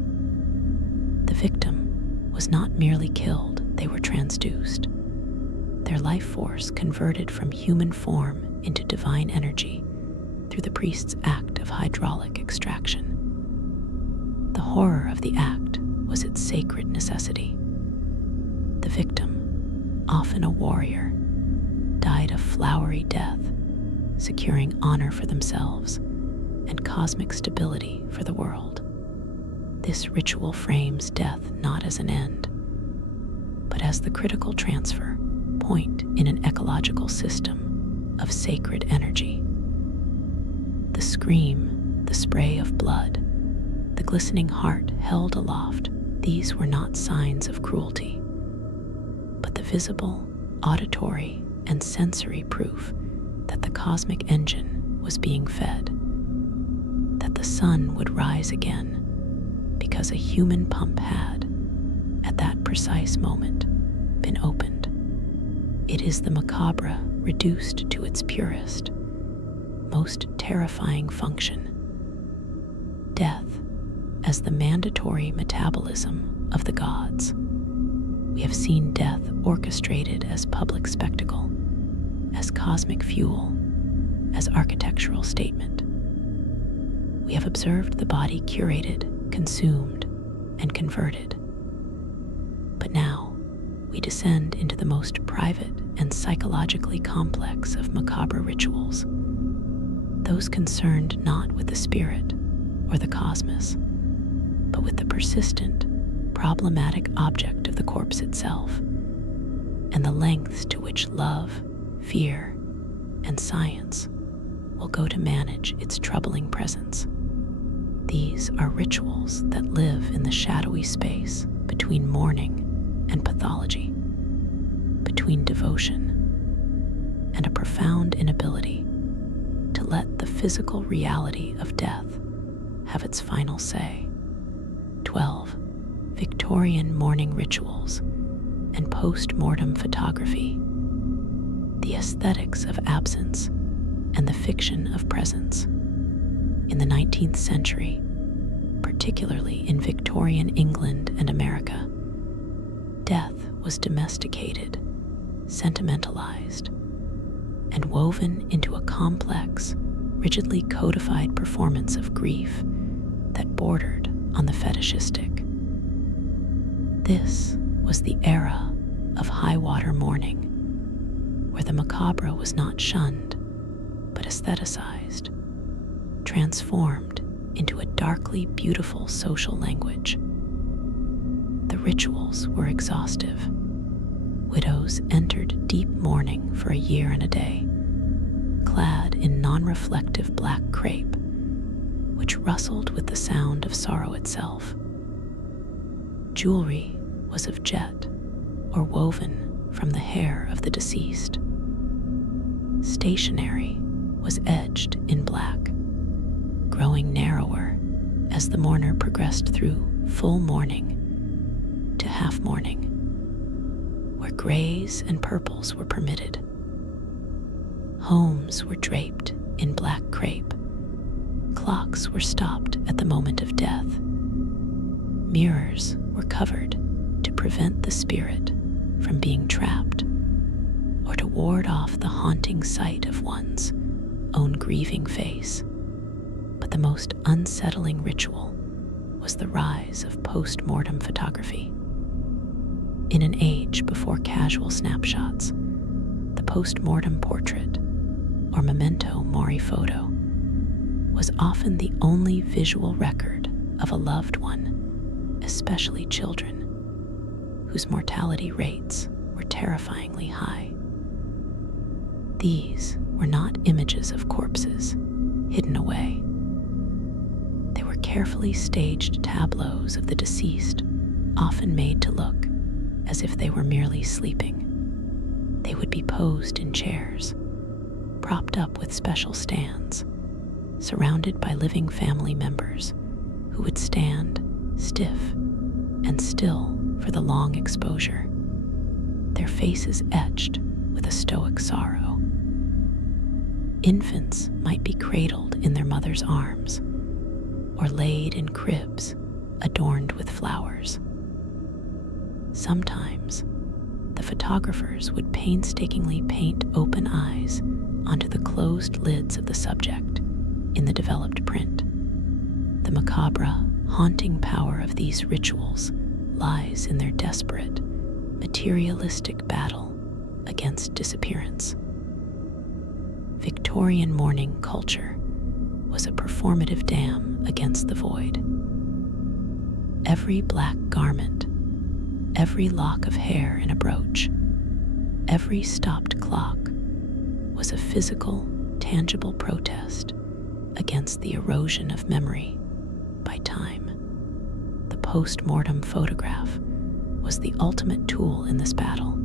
The victim was not merely killed, they were transduced. Their life force converted from human form into divine energy through the priest's act of hydraulic extraction. The horror of the act was its sacred necessity. The victim, often a warrior, died a flowery death, securing honor for themselves and cosmic stability for the world. This ritual frames death not as an end, but as the critical transfer point in an ecological system of sacred energy. The scream, the spray of blood, the glistening heart held aloft, these were not signs of cruelty, but the visible, auditory, and sensory proof that the cosmic engine was being fed, that the sun would rise again because a human pump had, at that precise moment, been opened. It is the macabre reduced to its purest, most terrifying function. Death as the mandatory metabolism of the gods. We have seen death orchestrated as public spectacle, as cosmic fuel, as architectural statement. We have observed the body curated, consumed, and converted. But now we descend into the most private and psychologically complex of macabre rituals, those concerned not with the spirit or the cosmos, but with the persistent, problematic object of the corpse itself, and the lengths to which love, fear, and science will go to manage its troubling presence. These are rituals that live in the shadowy space between mourning and pathology, between devotion and a profound inability to let the physical reality of death have its final say. 12. Victorian mourning rituals and post-mortem photography. The aesthetics of absence and the fiction of presence. In the 19th century, particularly in Victorian England and America, death was domesticated, sentimentalized, and woven into a complex, rigidly codified performance of grief that bordered on the fetishistic. This was the era of high water mourning, where the macabre was not shunned, but aestheticized, transformed into a darkly beautiful social language. The rituals were exhaustive. Widows entered deep mourning for a year and a day, clad in non-reflective black crepe, which rustled with the sound of sorrow itself. Jewelry was of jet or woven from the hair of the deceased. Stationery was edged in black, growing narrower as the mourner progressed through full mourning to half mourning, where grays and purples were permitted. Homes were draped in black crepe. Clocks were stopped at the moment of death. Mirrors were covered to prevent the spirit from being trapped or to ward off the haunting sight of one's own grieving face. But the most unsettling ritual was the rise of post-mortem photography. In an age before casual snapshots, the post-mortem portrait, or memento mori photo, was often the only visual record of a loved one, especially children, whose mortality rates were terrifyingly high. These were not images of corpses hidden away. They were carefully staged tableaus of the deceased, often made to look as if they were merely sleeping. They would be posed in chairs, propped up with special stands, surrounded by living family members who would stand stiff and still for the long exposure, their faces etched with a stoic sorrow. Infants might be cradled in their mother's arms or laid in cribs adorned with flowers. Sometimes, the photographers would painstakingly paint open eyes onto the closed lids of the subject in the developed print. The macabre, haunting power of these rituals lies in their desperate, materialistic battle against disappearance. Victorian mourning culture was a performative dam against the void. Every black garment, every lock of hair in a brooch, every stopped clock was a physical, tangible protest against the erosion of memory by time. The post-mortem photograph was the ultimate tool in this battle.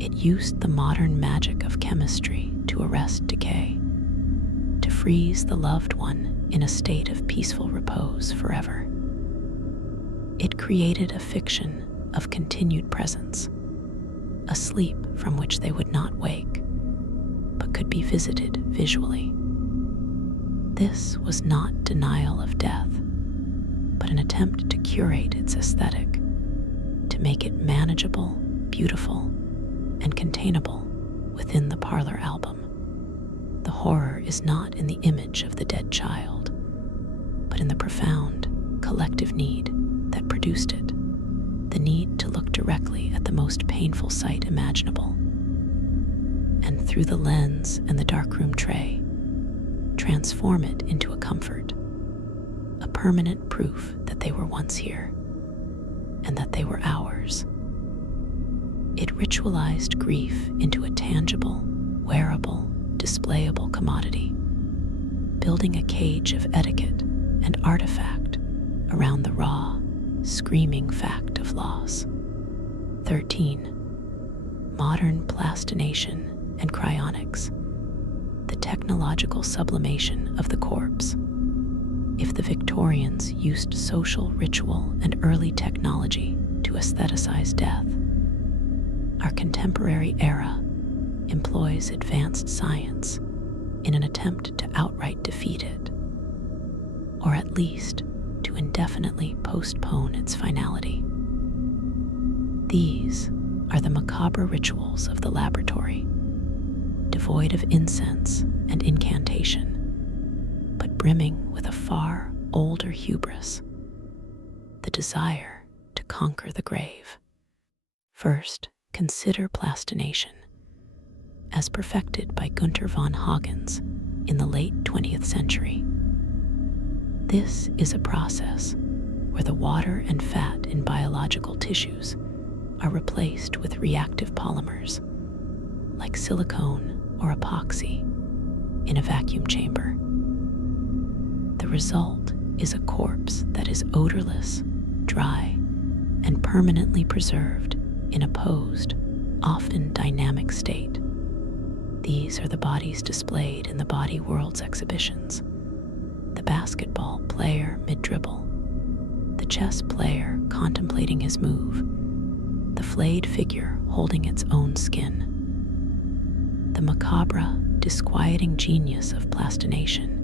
It used the modern magic of chemistry to arrest decay, to freeze the loved one in a state of peaceful repose forever. It created a fiction of continued presence, a sleep from which they would not wake, but could be visited visually. This was not denial of death, but an attempt to curate its aesthetic, to make it manageable, beautiful, and containable within the parlor album. The horror is not in the image of the dead child, but in the profound, collective need that produced it, the need to look directly at the most painful sight imaginable, and through the lens and the darkroom tray, transform it into a comfort, a permanent proof that they were once here, and that they were ours. It ritualized grief into a tangible, wearable, displayable commodity, building a cage of etiquette and artifact around the raw, screaming fact of loss. 13. Modern plastination and cryonics, the technological sublimation of the corpse. If the Victorians used social ritual and early technology to aestheticize death, our contemporary era employs advanced science in an attempt to outright defeat it, or at least to indefinitely postpone its finality. These are the macabre rituals of the laboratory, devoid of incense and incantation, brimming with a far older hubris, the desire to conquer the grave. First, consider plastination, as perfected by Gunther von Hagens in the late 20th century. This is a process where the water and fat in biological tissues are replaced with reactive polymers, like silicone or epoxy, in a vacuum chamber. The result is a corpse that is odorless, dry, and permanently preserved in a posed, often dynamic state. These are the bodies displayed in the Body Worlds exhibitions. The basketball player mid-dribble, the chess player contemplating his move, the flayed figure holding its own skin. The macabre, disquieting genius of plastination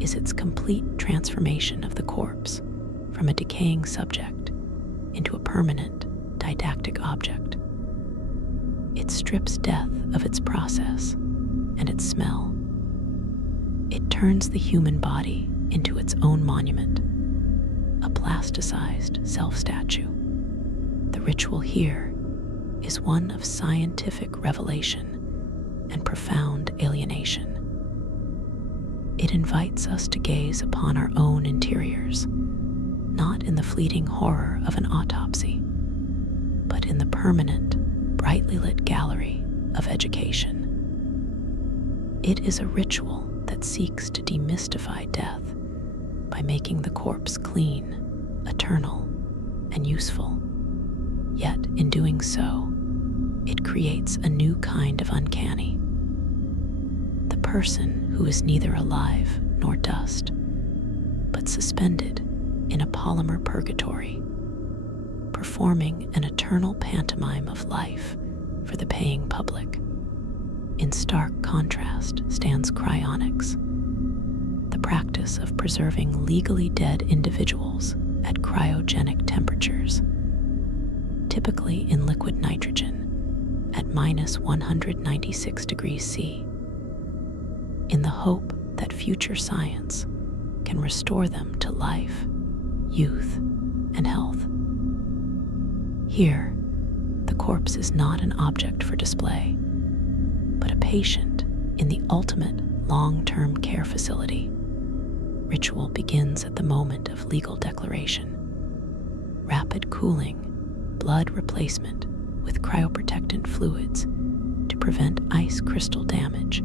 is its complete transformation of the corpse from a decaying subject into a permanent, didactic object. It strips death of its process and its smell. It turns the human body into its own monument, a plasticized self-statue. The ritual here is one of scientific revelation and profound alienation. It invites us to gaze upon our own interiors, not in the fleeting horror of an autopsy, but in the permanent, brightly lit gallery of education. It is a ritual that seeks to demystify death by making the corpse clean, eternal, and useful. Yet, in doing so, it creates a new kind of uncanny. The person who is neither alive nor dust, but suspended in a polymer purgatory, performing an eternal pantomime of life for the paying public. In stark contrast stands cryonics, the practice of preserving legally dead individuals at cryogenic temperatures, typically in liquid nitrogen at -196 degrees C, in the hope that future science can restore them to life, youth, and health. Here, the corpse is not an object for display, but a patient in the ultimate long-term care facility. Ritual begins at the moment of legal declaration. Rapid cooling, blood replacement with cryoprotectant fluids to prevent ice crystal damage,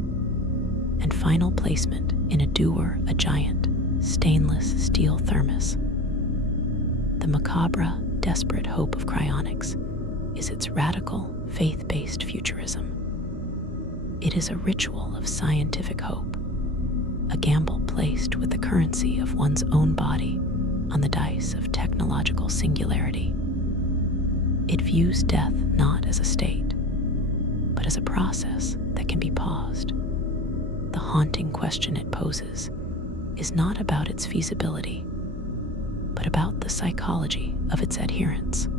and final placement in a giant stainless steel thermos. The macabre, desperate hope of cryonics is its radical, faith-based futurism. It is a ritual of scientific hope, a gamble placed with the currency of one's own body on the dice of technological singularity. It views death not as a state, but as a process that can be paused. The haunting question it poses is not about its feasibility, but about the psychology of its adherents.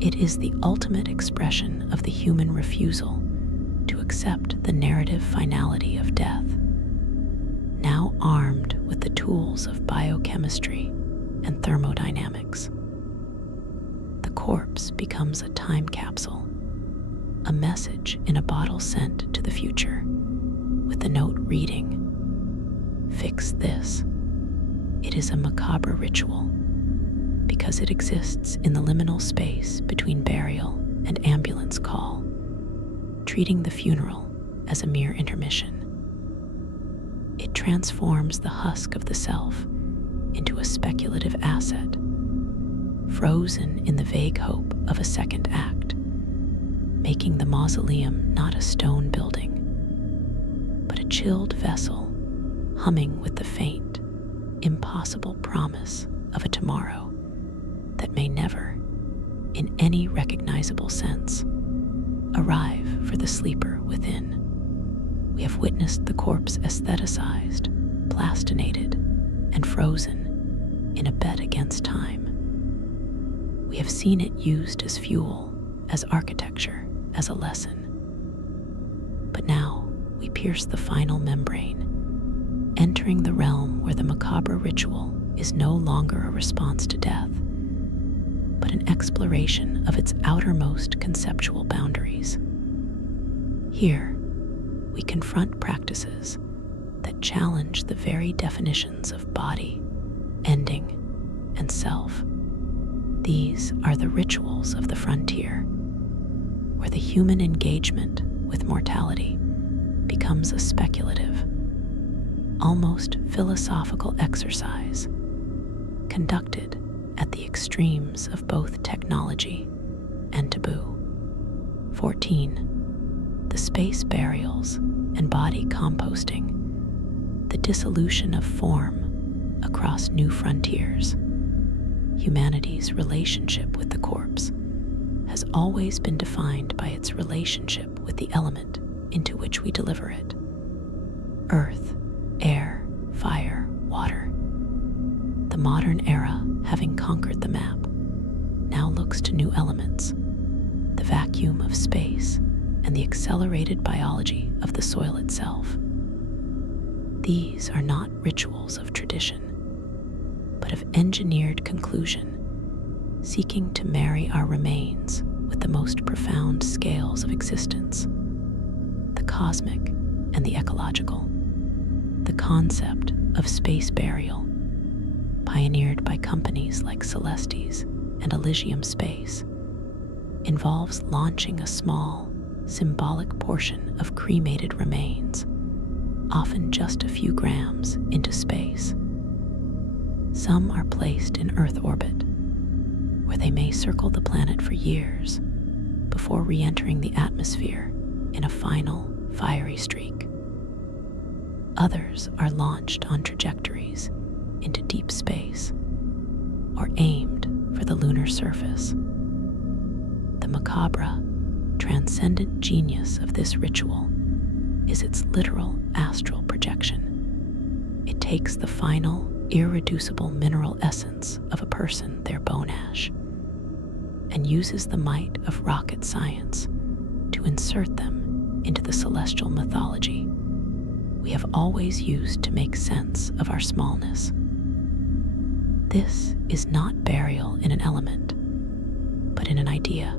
It is the ultimate expression of the human refusal to accept the narrative finality of death. Now armed with the tools of biochemistry and thermodynamics, the corpse becomes a time capsule, a message in a bottle sent to the future, with the note reading, "Fix this." It is a macabre ritual because it exists in the liminal space between burial and ambulance call, treating the funeral as a mere intermission. It transforms the husk of the self into a speculative asset, frozen in the vague hope of a second act, making the mausoleum not a stone building, but a chilled vessel humming with the faint, impossible promise of a tomorrow that may never, in any recognizable sense, arrive for the sleeper within. We have witnessed the corpse aestheticized, plastinated, and frozen in a bet against time. We have seen it used as fuel, as architecture, as a lesson. But now we pierce the final membrane, entering the realm where the macabre ritual is no longer a response to death, but an exploration of its outermost conceptual boundaries. Here, we confront practices that challenge the very definitions of body, ending, and self. These are the rituals of the frontier, where the human engagement with mortality becomes a speculative, almost philosophical exercise conducted at the extremes of both technology and taboo. 14. The space burials and body composting, the dissolution of form across new frontiers. Humanity's relationship with the corpse has always been defined by its relationship with the element into which we deliver it. Earth, air, fire, water. The modern era, having conquered the map, now looks to new elements, the vacuum of space and the accelerated biology of the soil itself. These are not rituals of tradition, but of engineered conclusion, seeking to marry our remains with the most profound scales of existence, the cosmic and the ecological. The concept of space burial, pioneered by companies like Celestes and Elysium Space, involves launching a small, symbolic portion of cremated remains, often just a few grams, into space. Some are placed in Earth orbit, where they may circle the planet for years before re-entering the atmosphere in a final, fiery streak. Others are launched on trajectories into deep space or aimed for the lunar surface. The macabre, transcendent genius of this ritual is its literal astral projection. It takes the final, irreducible mineral essence of a person, their bone ash, and uses the might of rocket science to insert them into the celestial mythology we have always used to make sense of our smallness. This is not burial in an element, but in an idea,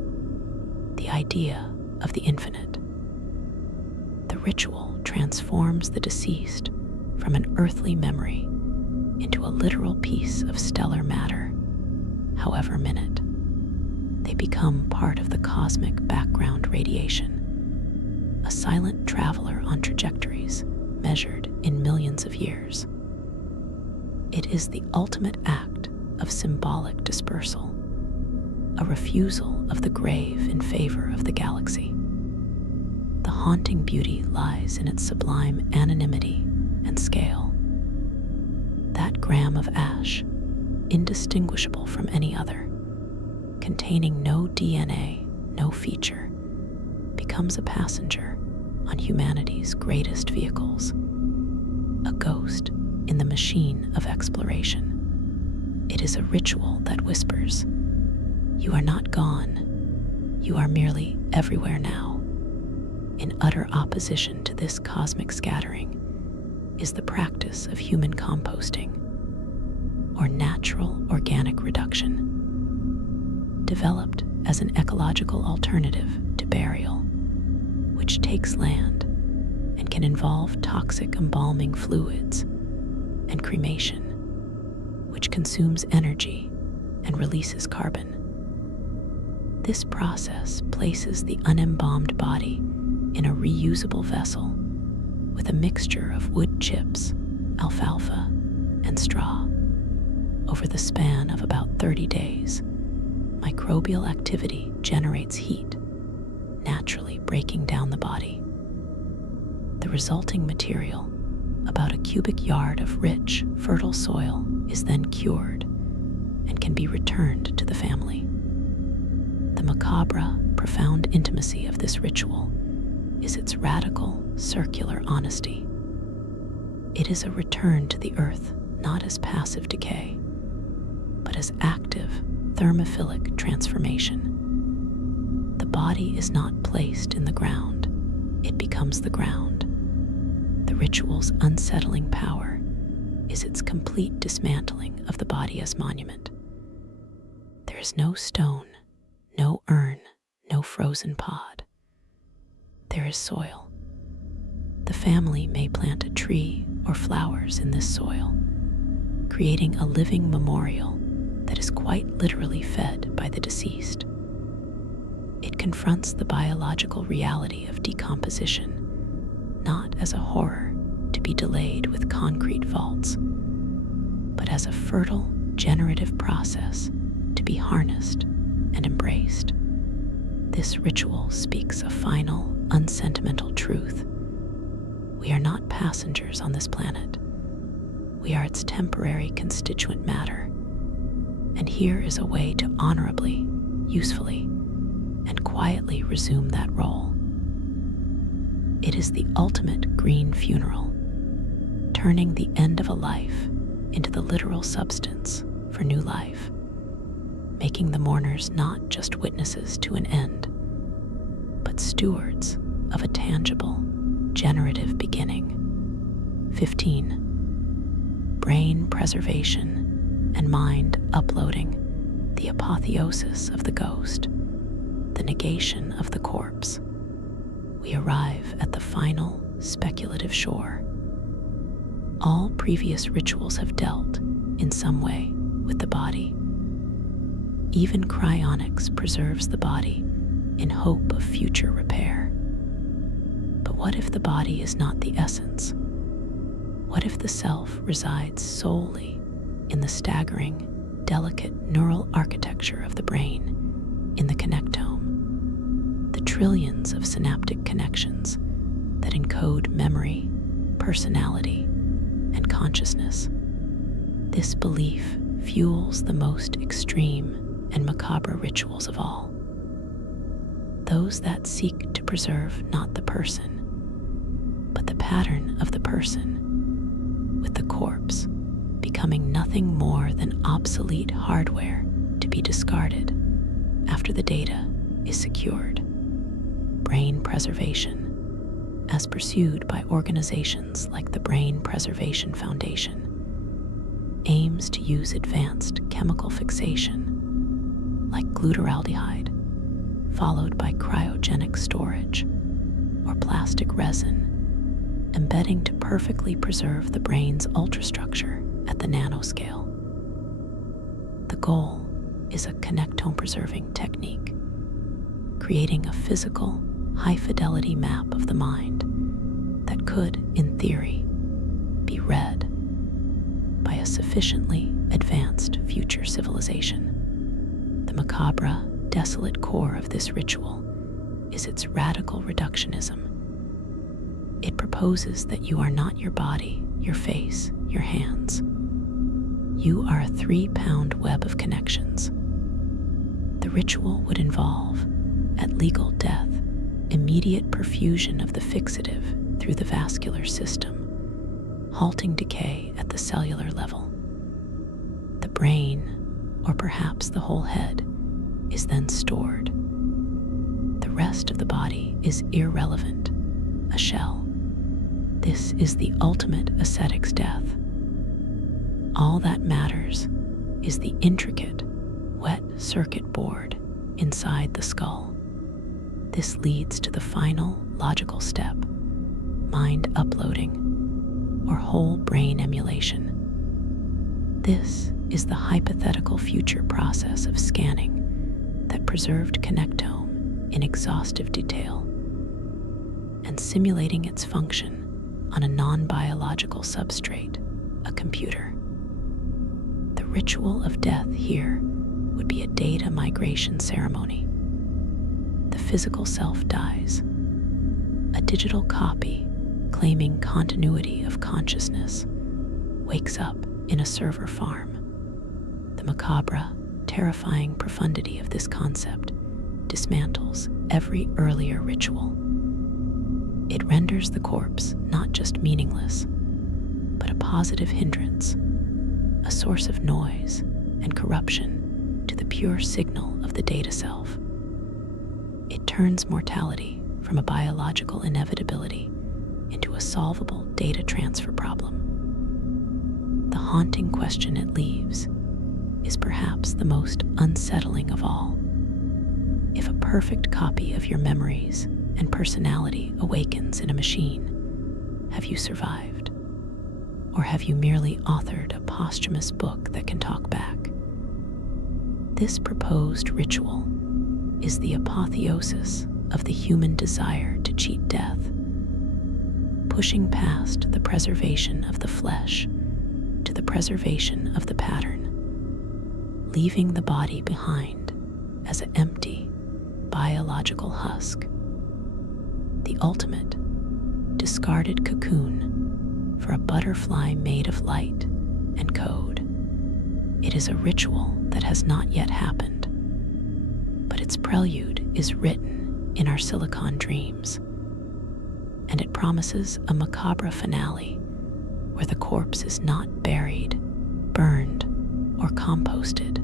the idea of the infinite. The ritual transforms the deceased from an earthly memory into a literal piece of stellar matter, however minute. They become part of the cosmic background radiation, a silent traveler on trajectories measured in millions of years. It is the ultimate act of symbolic dispersal, a refusal of the grave in favor of the galaxy. The haunting beauty lies in its sublime anonymity and scale. That gram of ash, indistinguishable from any other, containing no DNA, no feature, becomes a passenger on humanity's greatest vehicles, a ghost in the machine of exploration. It is a ritual that whispers, "You are not gone, you are merely everywhere now." In utter opposition to this cosmic scattering is the practice of human composting, or natural organic reduction, developed as an ecological alternative to burial, which takes land and can involve toxic embalming fluids, and cremation, which consumes energy and releases carbon. This process places the unembalmed body in a reusable vessel with a mixture of wood chips, alfalfa, and straw. Over the span of about 30 days, microbial activity generates heat, naturally breaking down the body. The resulting material, about a cubic yard of rich, fertile soil, is then cured and can be returned to the family. The macabre, profound intimacy of this ritual is its radical, circular honesty. It is a return to the earth not as passive decay, but as active, thermophilic transformation. The body is not placed in the ground, it becomes the ground. The ritual's unsettling power is its complete dismantling of the body as monument. There is no stone, no urn, no frozen pod. There is soil. The family may plant a tree or flowers in this soil, creating a living memorial that is quite literally fed by the deceased. It confronts the biological reality of decomposition, not as a horror to be delayed with concrete vaults, but as a fertile, generative process to be harnessed and embraced. This ritual speaks a final, unsentimental truth. We are not passengers on this planet. We are its temporary constituent matter. And here is a way to honorably, usefully, and quietly resume that role. It is the ultimate green funeral, turning the end of a life into the literal substance for new life, making the mourners not just witnesses to an end, but stewards of a tangible, generative beginning. 15. Brain preservation and mind uploading, the apotheosis of the ghost, the negation of the corpse. We arrive at the final, speculative shore. All previous rituals have dealt, in some way, with the body. Even cryonics preserves the body in hope of future repair. But what if the body is not the essence? What if the self resides solely in the staggering, delicate neural architecture of the brain, in the connectome, the trillions of synaptic connections that encode memory, personality, and consciousness? This belief fuels the most extreme and macabre rituals of all. Those that seek to preserve not the person, but the pattern of the person, with the corpse becoming nothing more than obsolete hardware to be discarded after the data is secured. Brain preservation, as pursued by organizations like the Brain Preservation Foundation, aims to use advanced chemical fixation, like glutaraldehyde, followed by cryogenic storage, or plastic resin, embedding to perfectly preserve the brain's ultrastructure at the nanoscale. The goal is a connectome-preserving technique, creating a physical, high-fidelity map of the mind that could, in theory, be read by a sufficiently advanced future civilization. The macabre, desolate core of this ritual is its radical reductionism. It proposes that you are not your body, your face, your hands. You are a 3-pound web of connections. The ritual would involve, at legal death, immediate perfusion of the fixative through the vascular system, halting decay at the cellular level. The brain, or perhaps the whole head, is then stored. The rest of the body is irrelevant, a shell. This is the ultimate ascetic's death. All that matters is the intricate, wet circuit board inside the skull. This leads to the final logical step, mind uploading, or whole brain emulation. This is the hypothetical future process of scanning that preserved connectome in exhaustive detail and simulating its function on a non-biological substrate, a computer. The ritual of death here would be a data migration ceremony. The physical self dies. A digital copy, claiming continuity of consciousness, wakes up in a server farm. The macabre, terrifying profundity of this concept dismantles every earlier ritual. It renders the corpse not just meaningless, but a positive hindrance, a source of noise and corruption to the pure signal of the data self. It turns mortality from a biological inevitability into a solvable data transfer problem. The haunting question it leaves is perhaps the most unsettling of all. If a perfect copy of your memories and personality awakens in a machine, have you survived? Or have you merely authored a posthumous book that can talk back? This proposed ritual is the apotheosis of the human desire to cheat death, pushing past the preservation of the flesh to the preservation of the pattern, leaving the body behind as an empty, biological husk, the ultimate discarded cocoon for a butterfly made of light and code. It is a ritual that has not yet happened, but its prelude is written in our silicon dreams, and it promises a macabre finale where the corpse is not buried, burned, or composted,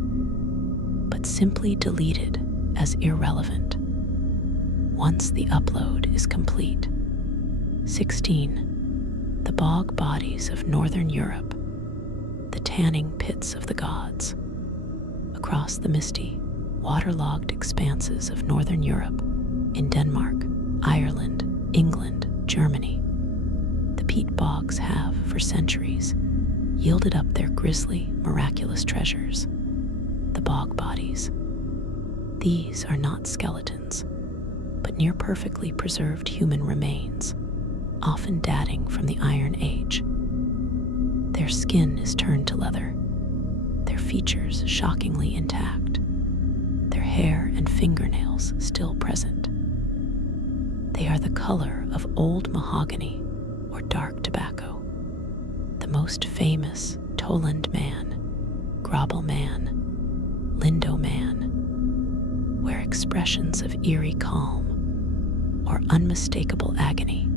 but simply deleted as irrelevant once the upload is complete. 16. The bog bodies of Northern Europe, the tanning pits of the gods. Across the misty, waterlogged expanses of Northern Europe, in Denmark, Ireland, England, Germany, the peat bogs have, for centuries, yielded up their grisly, miraculous treasures, the bog bodies. These are not skeletons, but near perfectly preserved human remains, often dating from the Iron Age. Their skin is turned to leather, their features shockingly intact, their hair and fingernails still present. They are the color of old mahogany or dark tobacco. The most famous Toland man, Grobel man, Lindo man, wear expressions of eerie calm or unmistakable agony,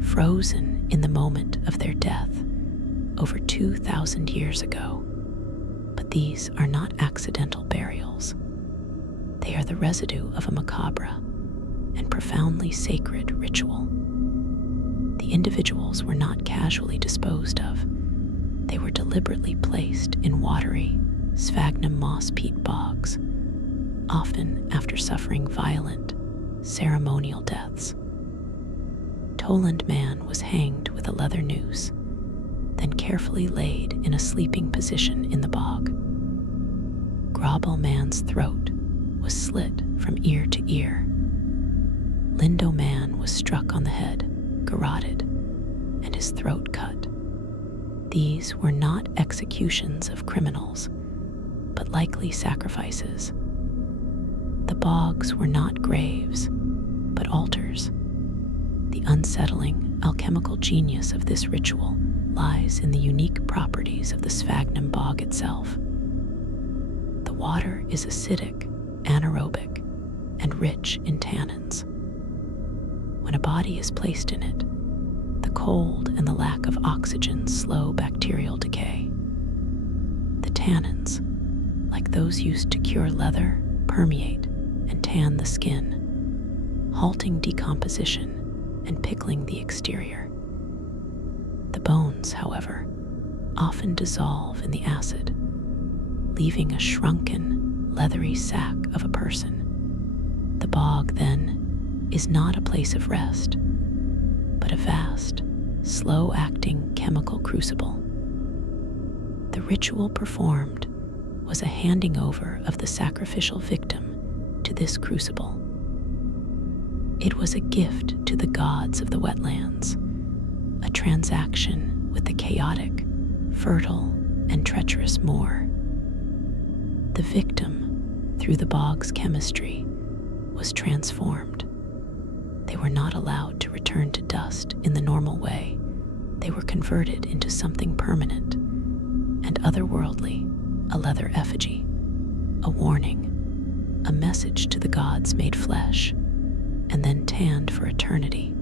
frozen in the moment of their death over 2,000 years ago. But these are not accidental burials. They are the residue of a macabre and profoundly sacred ritual. The individuals were not casually disposed of. They were deliberately placed in watery, sphagnum moss peat bogs, often after suffering violent, ceremonial deaths. Toland man was hanged with a leather noose, then carefully laid in a sleeping position in the bog. Grobel man's throat was slit from ear to ear. Lindo man was struck on the head, garroted, and his throat cut. These were not executions of criminals, but likely sacrifices. The bogs were not graves, but altars. The unsettling, alchemical genius of this ritual lies in the unique properties of the sphagnum bog itself. The water is acidic, anaerobic, and rich in tannins. When a body is placed in it, the cold and the lack of oxygen slow bacterial decay. The tannins, like those used to cure leather, permeate and tan the skin, halting decomposition and pickling the exterior. The bones, however, often dissolve in the acid, leaving a shrunken, leathery sack of a person. The bog, then, is not a place of rest, but a vast, slow-acting chemical crucible. The ritual performed was a handing over of the sacrificial victim to this crucible. It was a gift to the gods of the wetlands, a transaction with the chaotic, fertile, and treacherous moor. The victim, through the bog's chemistry, was transformed. They were not allowed to return to dust in the normal way. They were converted into something permanent and otherworldly, a leather effigy, a warning, a message to the gods made flesh, and then tanned for eternity.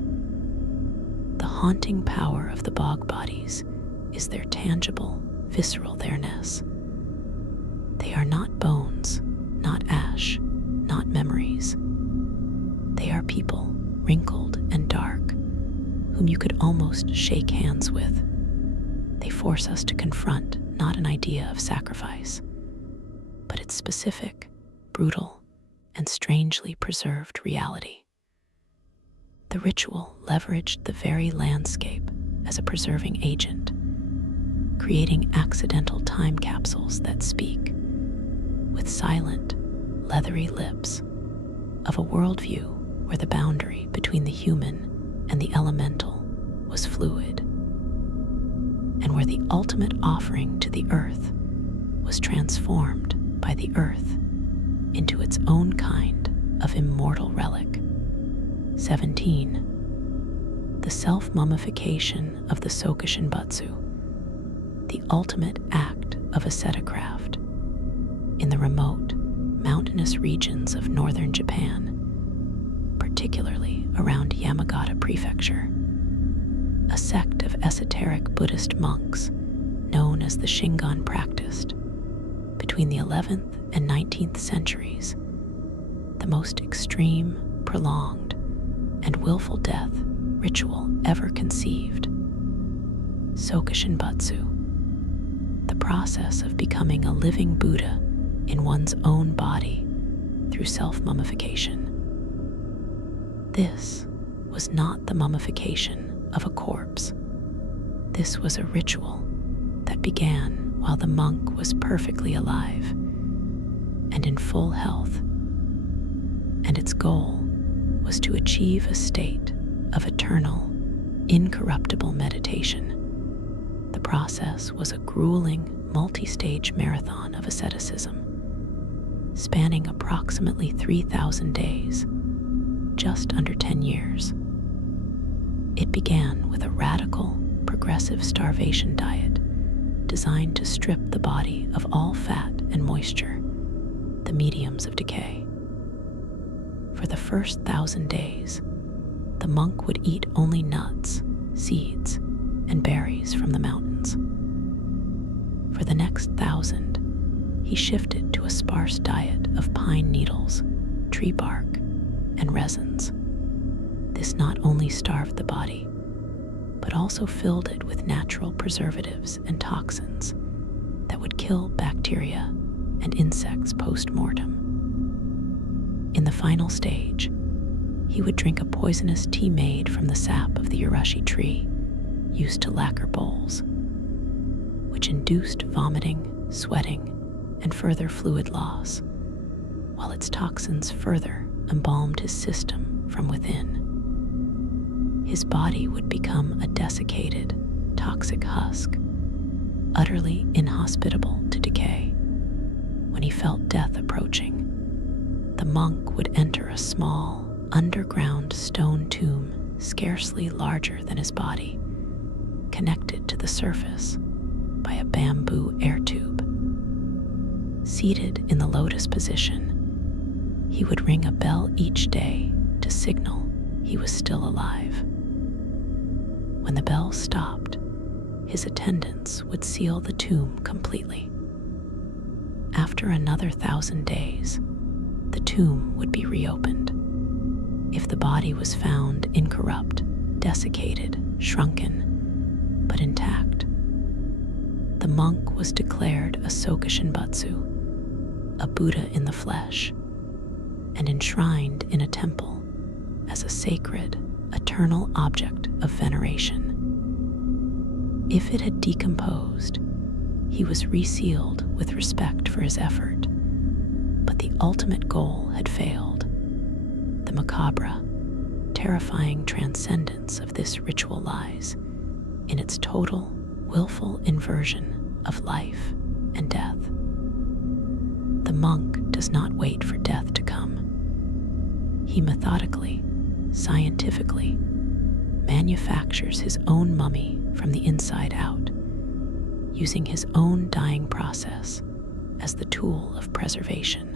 The haunting power of the bog bodies is their tangible, visceral there-ness. They are not bones, not ash, not memories. They are people, wrinkled and dark, whom you could almost shake hands with. They force us to confront not an idea of sacrifice, but its specific, brutal, and strangely preserved reality. The ritual leveraged the very landscape as a preserving agent, creating accidental time capsules that speak, with silent, leathery lips, of a worldview where the boundary between the human and the elemental was fluid, and where the ultimate offering to the earth was transformed by the earth into its own kind of immortal relic. 17. The self-mummification of the Sokushinbutsu, the ultimate act of asceticraft. In the remote, mountainous regions of northern Japan, particularly around Yamagata Prefecture, a sect of esoteric Buddhist monks known as the Shingon practiced, between the 11th and 19th centuries, the most extreme, prolonged, and willful death ritual ever conceived. Sokushinbutsu, the process of becoming a living Buddha in one's own body through self-mummification. This was not the mummification of a corpse. This was a ritual that began while the monk was perfectly alive and in full health, and its goal was to achieve a state of eternal, incorruptible meditation. The process was a grueling, multi-stage marathon of asceticism, spanning approximately 3,000 days, just under 10 years. It began with a radical, progressive starvation diet designed to strip the body of all fat and moisture, the mediums of decay. For the first 1,000 days, the monk would eat only nuts, seeds, and berries from the mountains. For the next 1,000, he shifted to a sparse diet of pine needles, tree bark, and resins. This not only starved the body, but also filled it with natural preservatives and toxins that would kill bacteria and insects post-mortem. In the final stage, he would drink a poisonous tea made from the sap of the urashi tree used to lacquer bowls, which induced vomiting, sweating, and further fluid loss, while its toxins further embalmed his system from within. His body would become a desiccated, toxic husk, utterly inhospitable to decay. When he felt death approaching, the monk would enter a small, underground stone tomb scarcely larger than his body, connected to the surface by a bamboo air tube. Seated in the lotus position, he would ring a bell each day to signal he was still alive. When the bell stopped, his attendants would seal the tomb completely. After another 1,000 days, the tomb would be reopened. If the body was found incorrupt, desiccated, shrunken, but intact, the monk was declared a Sokushinbutsu, a Buddha in the flesh, and enshrined in a temple as a sacred, eternal object of veneration. If it had decomposed, he was resealed with respect for his effort, but the ultimate goal had failed. The macabre, terrifying transcendence of this ritual lies in its total, willful inversion of life and death. The monk does not wait for death to come. He methodically, scientifically, manufactures his own mummy from the inside out, using his own dying process as the tool of preservation.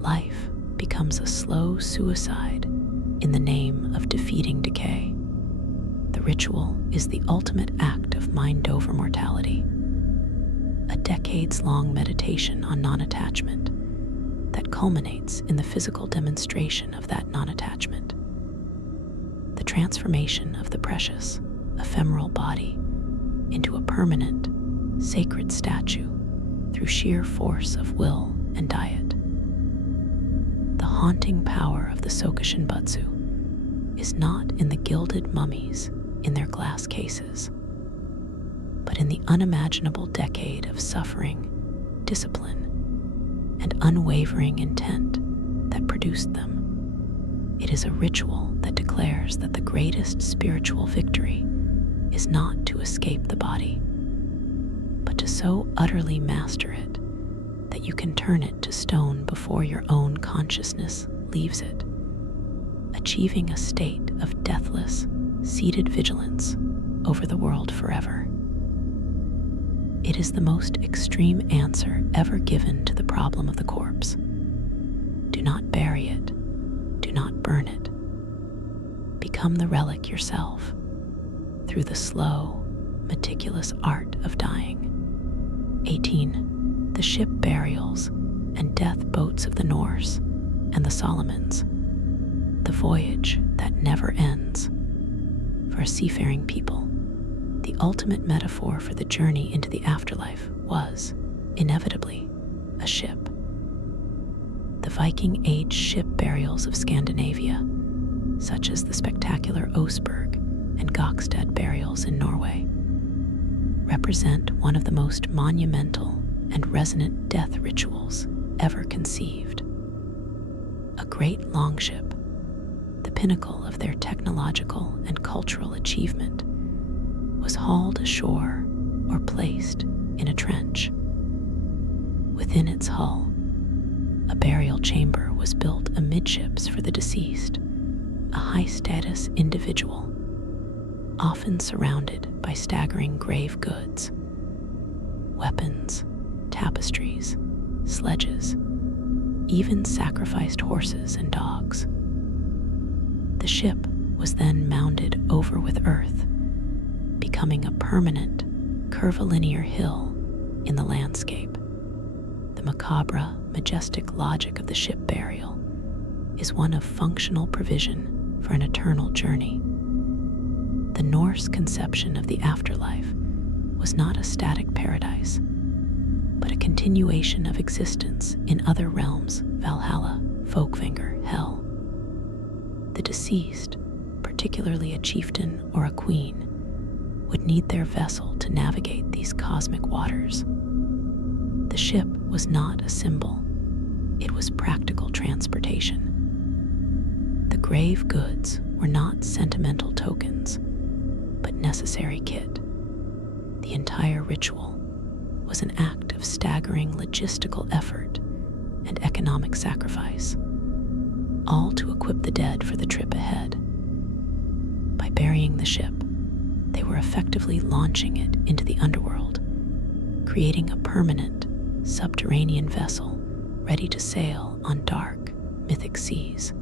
Life becomes a slow suicide in the name of defeating decay. The ritual is the ultimate act of mind-over mortality, a decades-long meditation on non-attachment that culminates in the physical demonstration of that non-attachment. The transformation of the precious, ephemeral body into a permanent, sacred statue through sheer force of will and diet. The haunting power of the Sokushinbutsu is not in the gilded mummies in their glass cases, but in the unimaginable decade of suffering, discipline, and unwavering intent that produced them. It is a ritual that declares that the greatest spiritual victory is not to escape the body, but to so utterly master it that you can turn it to stone before your own consciousness leaves it, achieving a state of deathless, seated vigilance over the world forever. It is the most extreme answer ever given to the problem of the corpse. Do not bury it. Do not burn it. Become the relic yourself through the slow, meticulous art of dying. 18. The ship burials and death boats of the Norse and the Solomons. The voyage that never ends. For a seafaring people, the ultimate metaphor for the journey into the afterlife was, inevitably, a ship. The Viking Age ship burials of Scandinavia, such as the spectacular Oseberg and Gokstad burials in Norway, represent one of the most monumental and resonant death rituals ever conceived. A great longship, the pinnacle of their technological and cultural achievement, was hauled ashore or placed in a trench. Within its hull, a burial chamber was built amidships for the deceased, a high-status individual, often surrounded by staggering grave goods, weapons, tapestries, sledges, even sacrificed horses and dogs. The ship was then mounded over with earth, becoming a permanent, curvilinear hill in the landscape. The macabre, majestic logic of the ship burial is one of functional provision for an eternal journey. The Norse conception of the afterlife was not a static paradise, but a continuation of existence in other realms, Valhalla, Folkvanger, Hell. The deceased, particularly a chieftain or a queen, would need their vessel to navigate these cosmic waters. The ship was not a symbol, it was practical transportation. The grave goods were not sentimental tokens, but necessary kit. The entire ritual was an act of staggering logistical effort and economic sacrifice, all to equip the dead for the trip ahead. By burying the ship, they were effectively launching it into the underworld, creating a permanent, subterranean vessel ready to sail on dark, mythic seas.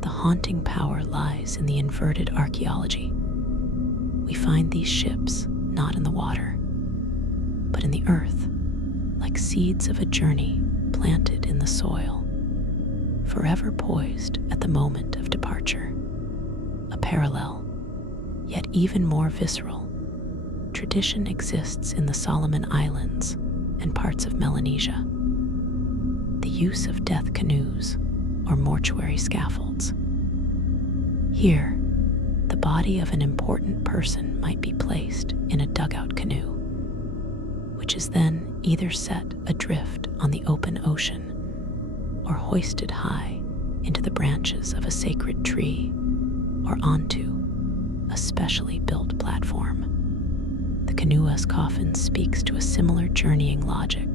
The haunting power lies in the inverted archaeology. We find these ships not in the water, but in the earth, like seeds of a journey planted in the soil, forever poised at the moment of departure. A parallel, yet even more visceral, tradition exists in the Solomon Islands and parts of Melanesia. The use of death canoes, or mortuary scaffolds. Here, the body of an important person might be placed in a dugout canoe, which is then either set adrift on the open ocean or hoisted high into the branches of a sacred tree or onto a specially built platform. The canoe's coffin speaks to a similar journeying logic,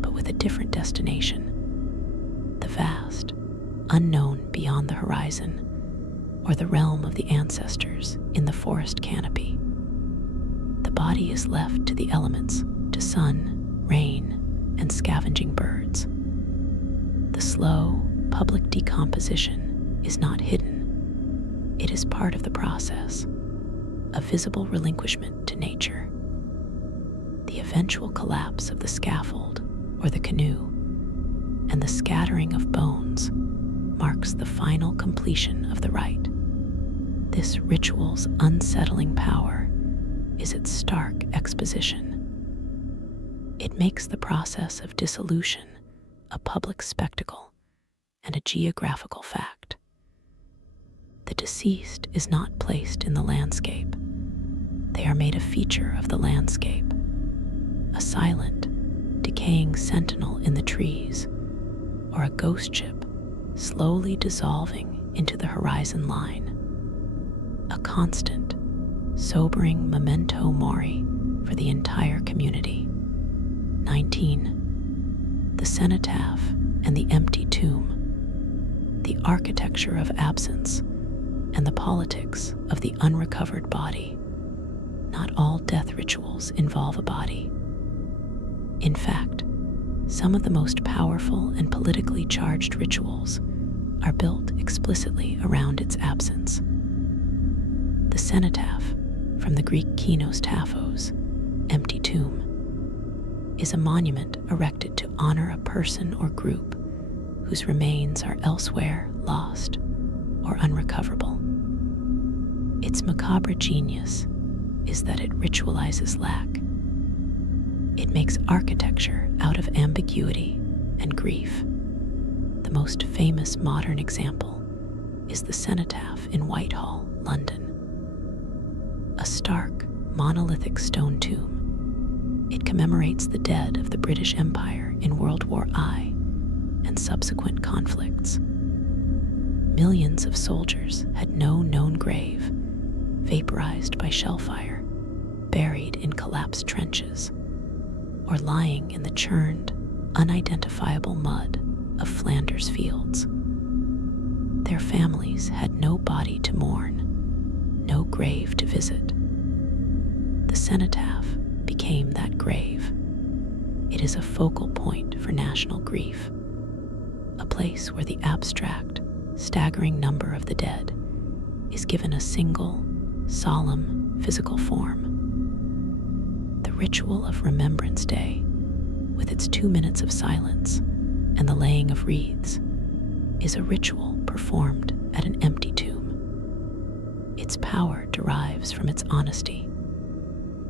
but with a different destination. The vast, unknown beyond the horizon, or the realm of the ancestors in the forest canopy. The body is left to the elements, to sun, rain, and scavenging birds. The slow, public decomposition is not hidden. It is part of the process, a visible relinquishment to nature. The eventual collapse of the scaffold or the canoe and the scattering of bones marks the final completion of the rite. This ritual's unsettling power is its stark exposition. It makes the process of dissolution a public spectacle and a geographical fact. The deceased is not placed in the landscape. They are made a feature of the landscape, a silent, decaying sentinel in the trees, or a ghost ship slowly dissolving into the horizon line. A constant, sobering memento mori for the entire community. 19. The cenotaph and the empty tomb. The architecture of absence and the politics of the unrecovered body. Not all death rituals involve a body. In fact, some of the most powerful and politically charged rituals are built explicitly around its absence. The cenotaph, from the Greek kinos taphos, empty tomb, is a monument erected to honor a person or group whose remains are elsewhere lost or unrecoverable. Its macabre genius is that it ritualizes lack. It makes architecture out of ambiguity and grief. The most famous modern example is the cenotaph in Whitehall, London. A stark, monolithic stone tomb, it commemorates the dead of the British Empire in World War I and subsequent conflicts. Millions of soldiers had no known grave, vaporized by shell fire, buried in collapsed trenches, or lying in the churned, unidentifiable mud of Flanders fields. Their families had no body to mourn, no grave to visit. The cenotaph became that grave. It is a focal point for national grief, a place where the abstract, staggering number of the dead is given a single, solemn, physical form. The ritual of Remembrance Day, with its 2 minutes of silence and the laying of wreaths, is a ritual performed at an empty tomb. Its power derives from its honesty.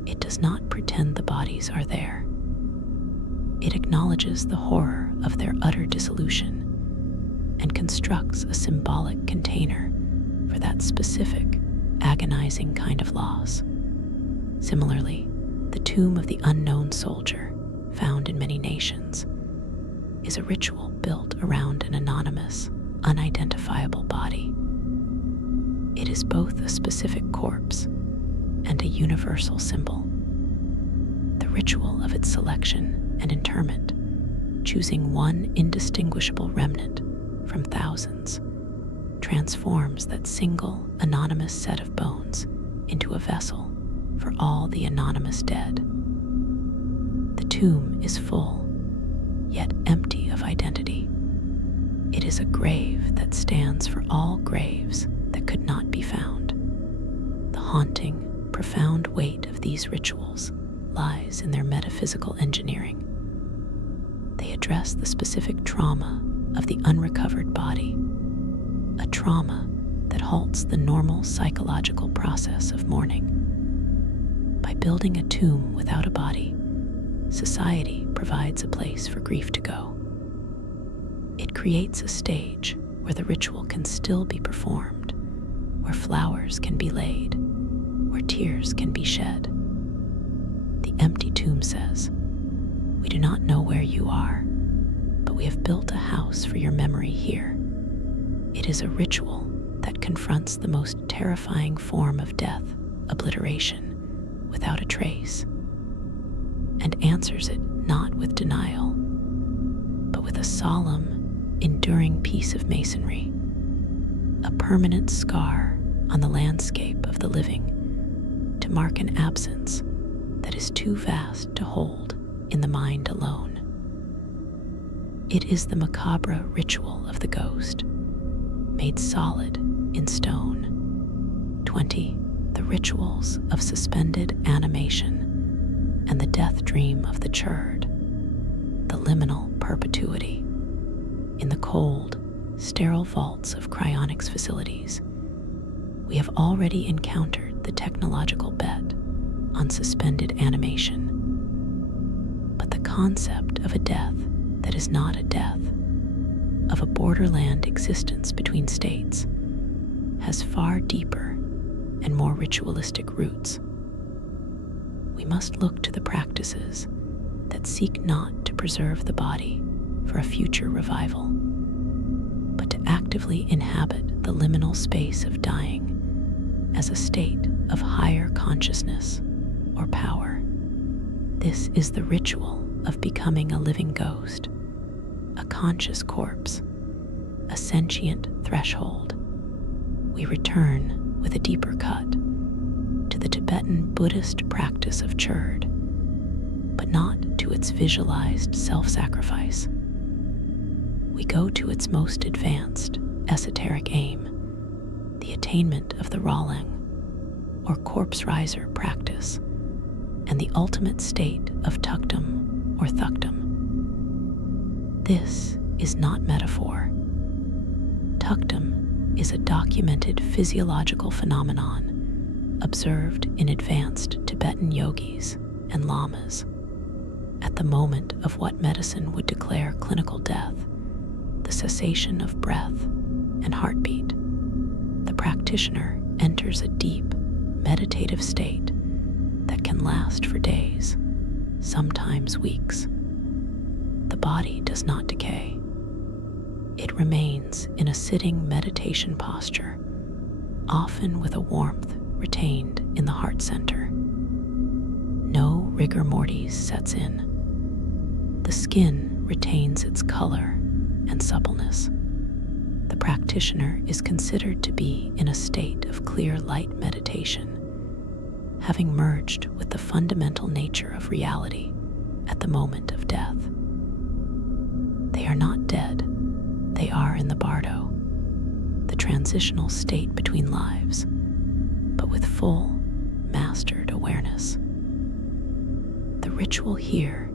It does not pretend the bodies are there. It acknowledges the horror of their utter dissolution and constructs a symbolic container for that specific, agonizing kind of loss. Similarly, the tomb of the unknown soldier, found in many nations, is a ritual built around an anonymous, unidentifiable body. It is both a specific corpse and a universal symbol. The ritual of its selection and interment, choosing one indistinguishable remnant from thousands, transforms that single anonymous set of bones into a vessel for all the anonymous dead. The tomb is full, yet empty of identity. It is a grave that stands for all graves that could not be found. The haunting, profound weight of these rituals lies in their metaphysical engineering. They address the specific trauma of the unrecovered body, a trauma that halts the normal psychological process of mourning. By building a tomb without a body, society provides a place for grief to go. It creates a stage where the ritual can still be performed, where flowers can be laid, where tears can be shed. The empty tomb says, "We do not know where you are, but we have built a house for your memory here." It is a ritual that confronts the most terrifying form of death, obliteration, without a trace, and answers it not with denial, but with a solemn, enduring piece of masonry, a permanent scar on the landscape of the living to mark an absence that is too vast to hold in the mind alone. It is the macabre ritual of the ghost, made solid in stone. 20. The rituals of suspended animation and the death dream of the churd, the liminal perpetuity. In the cold, sterile vaults of cryonics facilities, We have already encountered the technological bet on suspended animation. But the concept of a death that is not a death, of a borderland existence between states, has far deeper and more ritualistic roots. We must look to the practices that seek not to preserve the body for a future revival, but to actively inhabit the liminal space of dying as a state of higher consciousness or power. This is the ritual of becoming a living ghost, a conscious corpse, a sentient threshold. We return with a deeper cut to the Tibetan Buddhist practice of churd, but not to its visualized self-sacrifice. We go to its most advanced esoteric aim, the attainment of the Rawling, or corpse riser practice, and the ultimate state of tuktum or thuktum. This is not metaphor. Tuktum is a documented physiological phenomenon observed in advanced Tibetan yogis and lamas. At the moment of what medicine would declare clinical death, the cessation of breath and heartbeat, the practitioner enters a deep, meditative state that can last for days, sometimes weeks. The body does not decay. It remains in a sitting meditation posture, often with a warmth retained in the heart center. No rigor mortis sets in. The skin retains its color and suppleness. The practitioner is considered to be in a state of clear light meditation, having merged with the fundamental nature of reality at the moment of death. They are not dead. They are in the bardo, the transitional state between lives, but with full, mastered awareness. The ritual here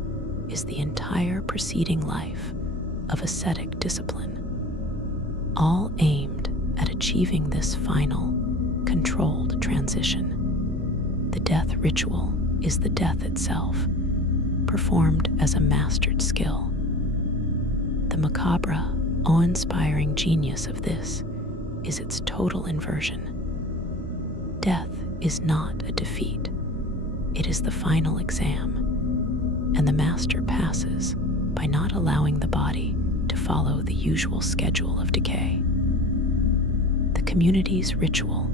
is the entire preceding life of ascetic discipline, all aimed at achieving this final, controlled transition. The death ritual is the death itself, performed as a mastered skill. The macabre, awe-inspiring genius of this is its total inversion. Death is not a defeat. It is the final exam, and the master passes by not allowing the body to follow the usual schedule of decay. The community's ritual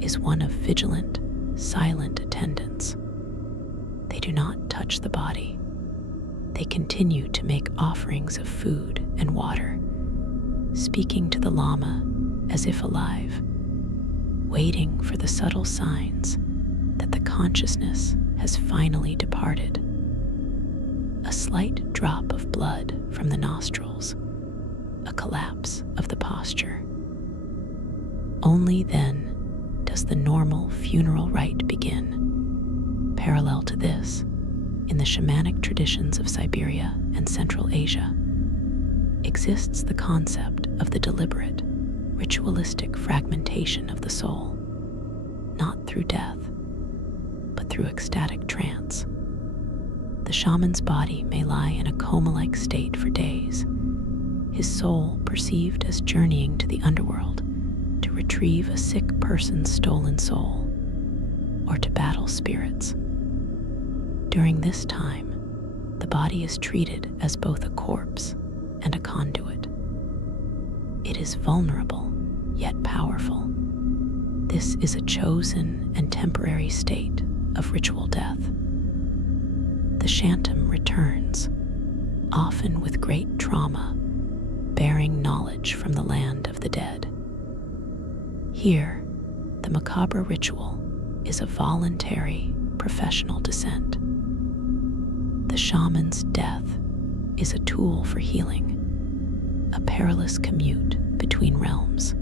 is one of vigilant, silent attendance. They do not touch the body. They continue to make offerings of food and water, speaking to the Lama as if alive, waiting for the subtle signs that the consciousness has finally departed. A slight drop of blood from the nostrils, a collapse of the posture. Only then does the normal funeral rite begin. Parallel to this, in the shamanic traditions of Siberia and Central Asia, exists the concept of the deliberate, ritualistic fragmentation of the soul, not through death, but through ecstatic trance. The shaman's body may lie in a coma-like state for days, his soul perceived as journeying to the underworld to retrieve a sick person's stolen soul, or to battle spirits. During this time, the body is treated as both a corpse and a conduit. It is vulnerable, yet powerful. This is a chosen and temporary state of ritual death. The shantam returns, often with great trauma, bearing knowledge from the land of the dead. Here, the macabre ritual is a voluntary, professional descent. The shaman's death is a tool for healing, a perilous commute between realms.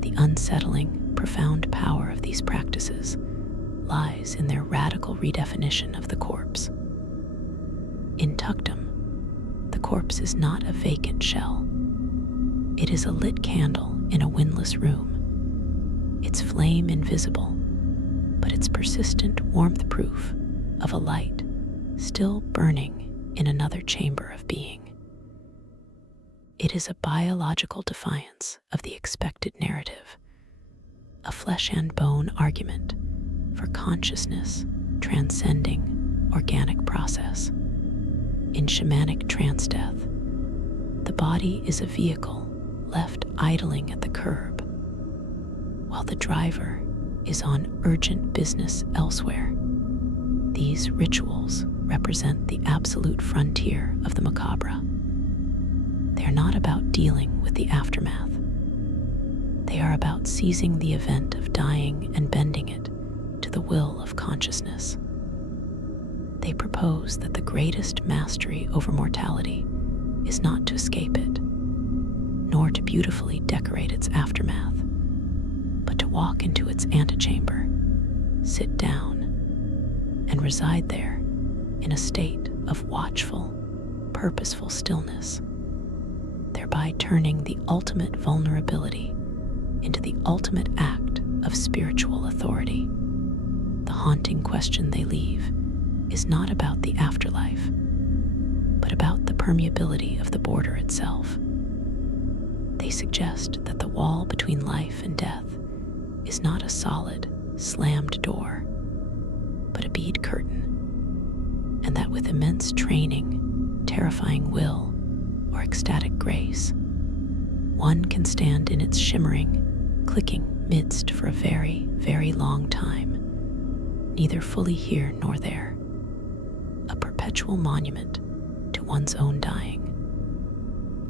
The unsettling, profound power of these practices lies in their radical redefinition of the corpse. In tuktum, the corpse is not a vacant shell. It is a lit candle in a windless room, its flame invisible, but its persistent warmth proof of a light still burning in another chamber of being. It is a biological defiance of the expected narrative, a flesh and bone argument for consciousness transcending organic process. In shamanic trance death, the body is a vehicle left idling at the curb, while the driver is on urgent business elsewhere. These rituals represent the absolute frontier of the macabre. They are not about dealing with the aftermath. They are about seizing the event of dying and bending it to the will of consciousness. They propose that the greatest mastery over mortality is not to escape it, nor to beautifully decorate its aftermath, but to walk into its antechamber, sit down, and reside there in a state of watchful, purposeful stillness, thereby turning the ultimate vulnerability into the ultimate act of spiritual authority. The haunting question they leave is not about the afterlife, but about the permeability of the border itself. They suggest that the wall between life and death is not a solid, slammed door, but a bead curtain, and that with immense training, terrifying will, or ecstatic grace, one can stand in its shimmering, clicking midst for a very, very long time, neither fully here nor there, a perpetual monument to one's own dying,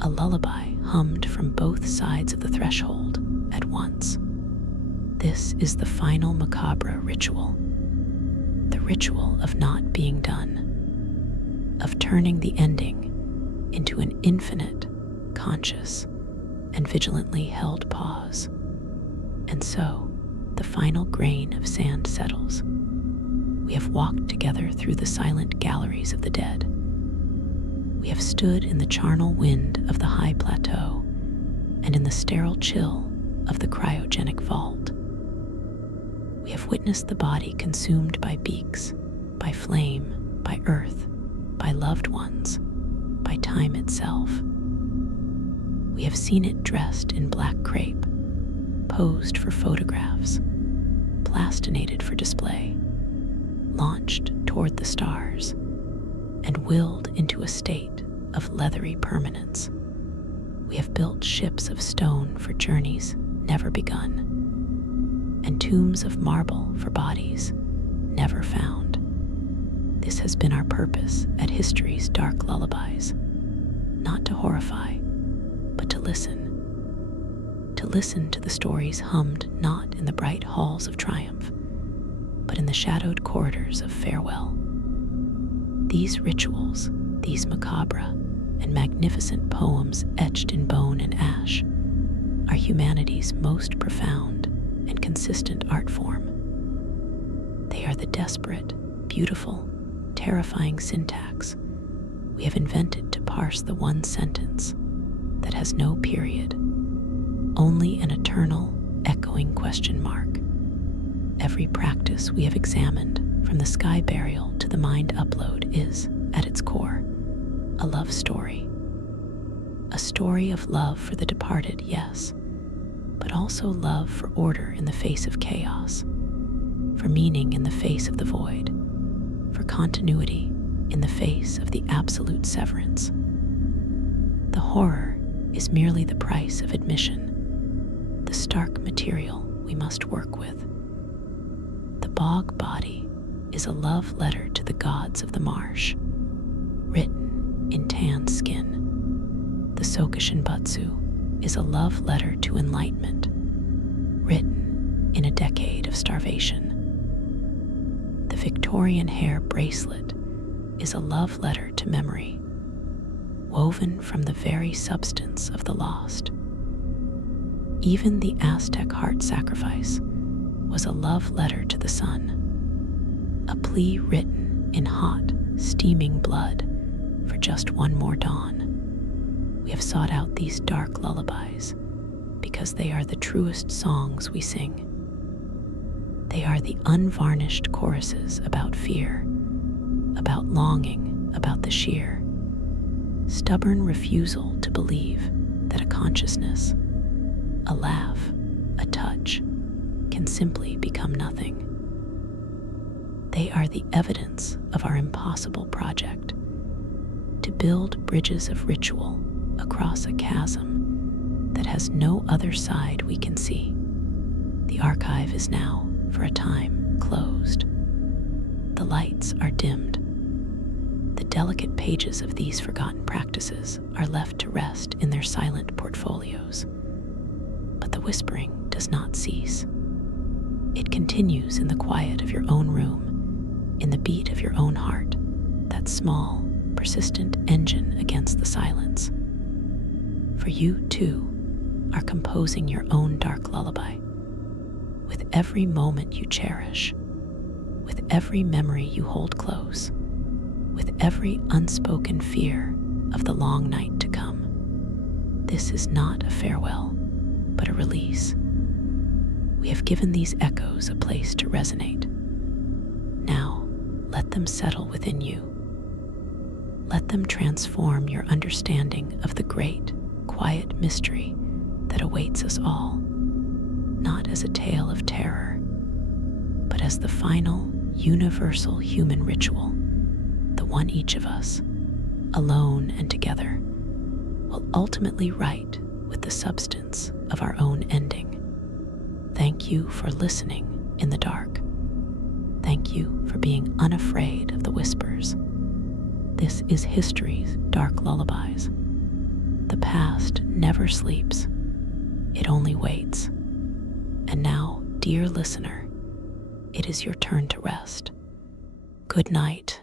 a lullaby hummed from both sides of the threshold at once. This is the final macabre ritual, the ritual of not being done, of turning the ending into an infinite, conscious, and vigilantly held pause. And so, the final grain of sand settles. We have walked together through the silent galleries of the dead. We have stood in the charnel wind of the high plateau and in the sterile chill of the cryogenic vault. We have witnessed the body consumed by beaks, by flame, by earth, by loved ones, by time itself. We have seen it dressed in black crepe, posed for photographs, plastinated for display, launched toward the stars, and willed into a state of leathery permanence. We have built ships of stone for journeys never begun, and tombs of marble for bodies never found. This has been our purpose at history's dark lullabies, not to horrify, but to listen to the stories hummed not in the bright halls of triumph, but in the shadowed corridors of farewell. These rituals, these macabre and magnificent poems etched in bone and ash, are humanity's most profound and consistent art form. They are the desperate, beautiful, terrifying syntax we have invented to parse the one sentence that has no period, only an eternal, echoing question mark. Every practice we have examined, from the sky burial to the mind upload, is, at its core, a love story. A story of love for the departed, yes, but also love for order in the face of chaos, for meaning in the face of the void, for continuity in the face of the absolute severance. The horror is merely the price of admission, the stark material we must work with. The bog body is a love letter to the gods of the marsh, written in tan skin. The Sokushinbutsu is a love letter to enlightenment, written in a decade of starvation. The Victorian hair bracelet is a love letter to memory, woven from the very substance of the lost. Even the Aztec heart sacrifice was a love letter to the sun, a plea written in hot, steaming blood for just one more dawn. We have sought out these dark lullabies because they are the truest songs we sing. They are the unvarnished choruses about fear, about longing, about the sheer, stubborn refusal to believe that a consciousness, a laugh, a touch, can simply become nothing. They are the evidence of our impossible project to build bridges of ritual across a chasm that has no other side we can see. The archive is now, for a time, closed. The lights are dimmed. The delicate pages of these forgotten practices are left to rest in their silent portfolios. But the whispering does not cease. It continues in the quiet of your own room, in the beat of your own heart, that small, persistent engine against the silence. For you, too, are composing your own dark lullaby. With every moment you cherish, with every memory you hold close, with every unspoken fear of the long night to come. This is not a farewell, but a release. We have given these echoes a place to resonate. Now, let them settle within you. Let them transform your understanding of the great, quiet mystery that awaits us all, not as a tale of terror, but as the final, universal human ritual, the one each of us, alone and together, will ultimately write with the substance of our own ending. Thank you for listening in the dark. Thank you for being unafraid of the whispers. This is history's dark lullabies. The past never sleeps. It only waits. And now, dear listener, it is your turn to rest. Good night.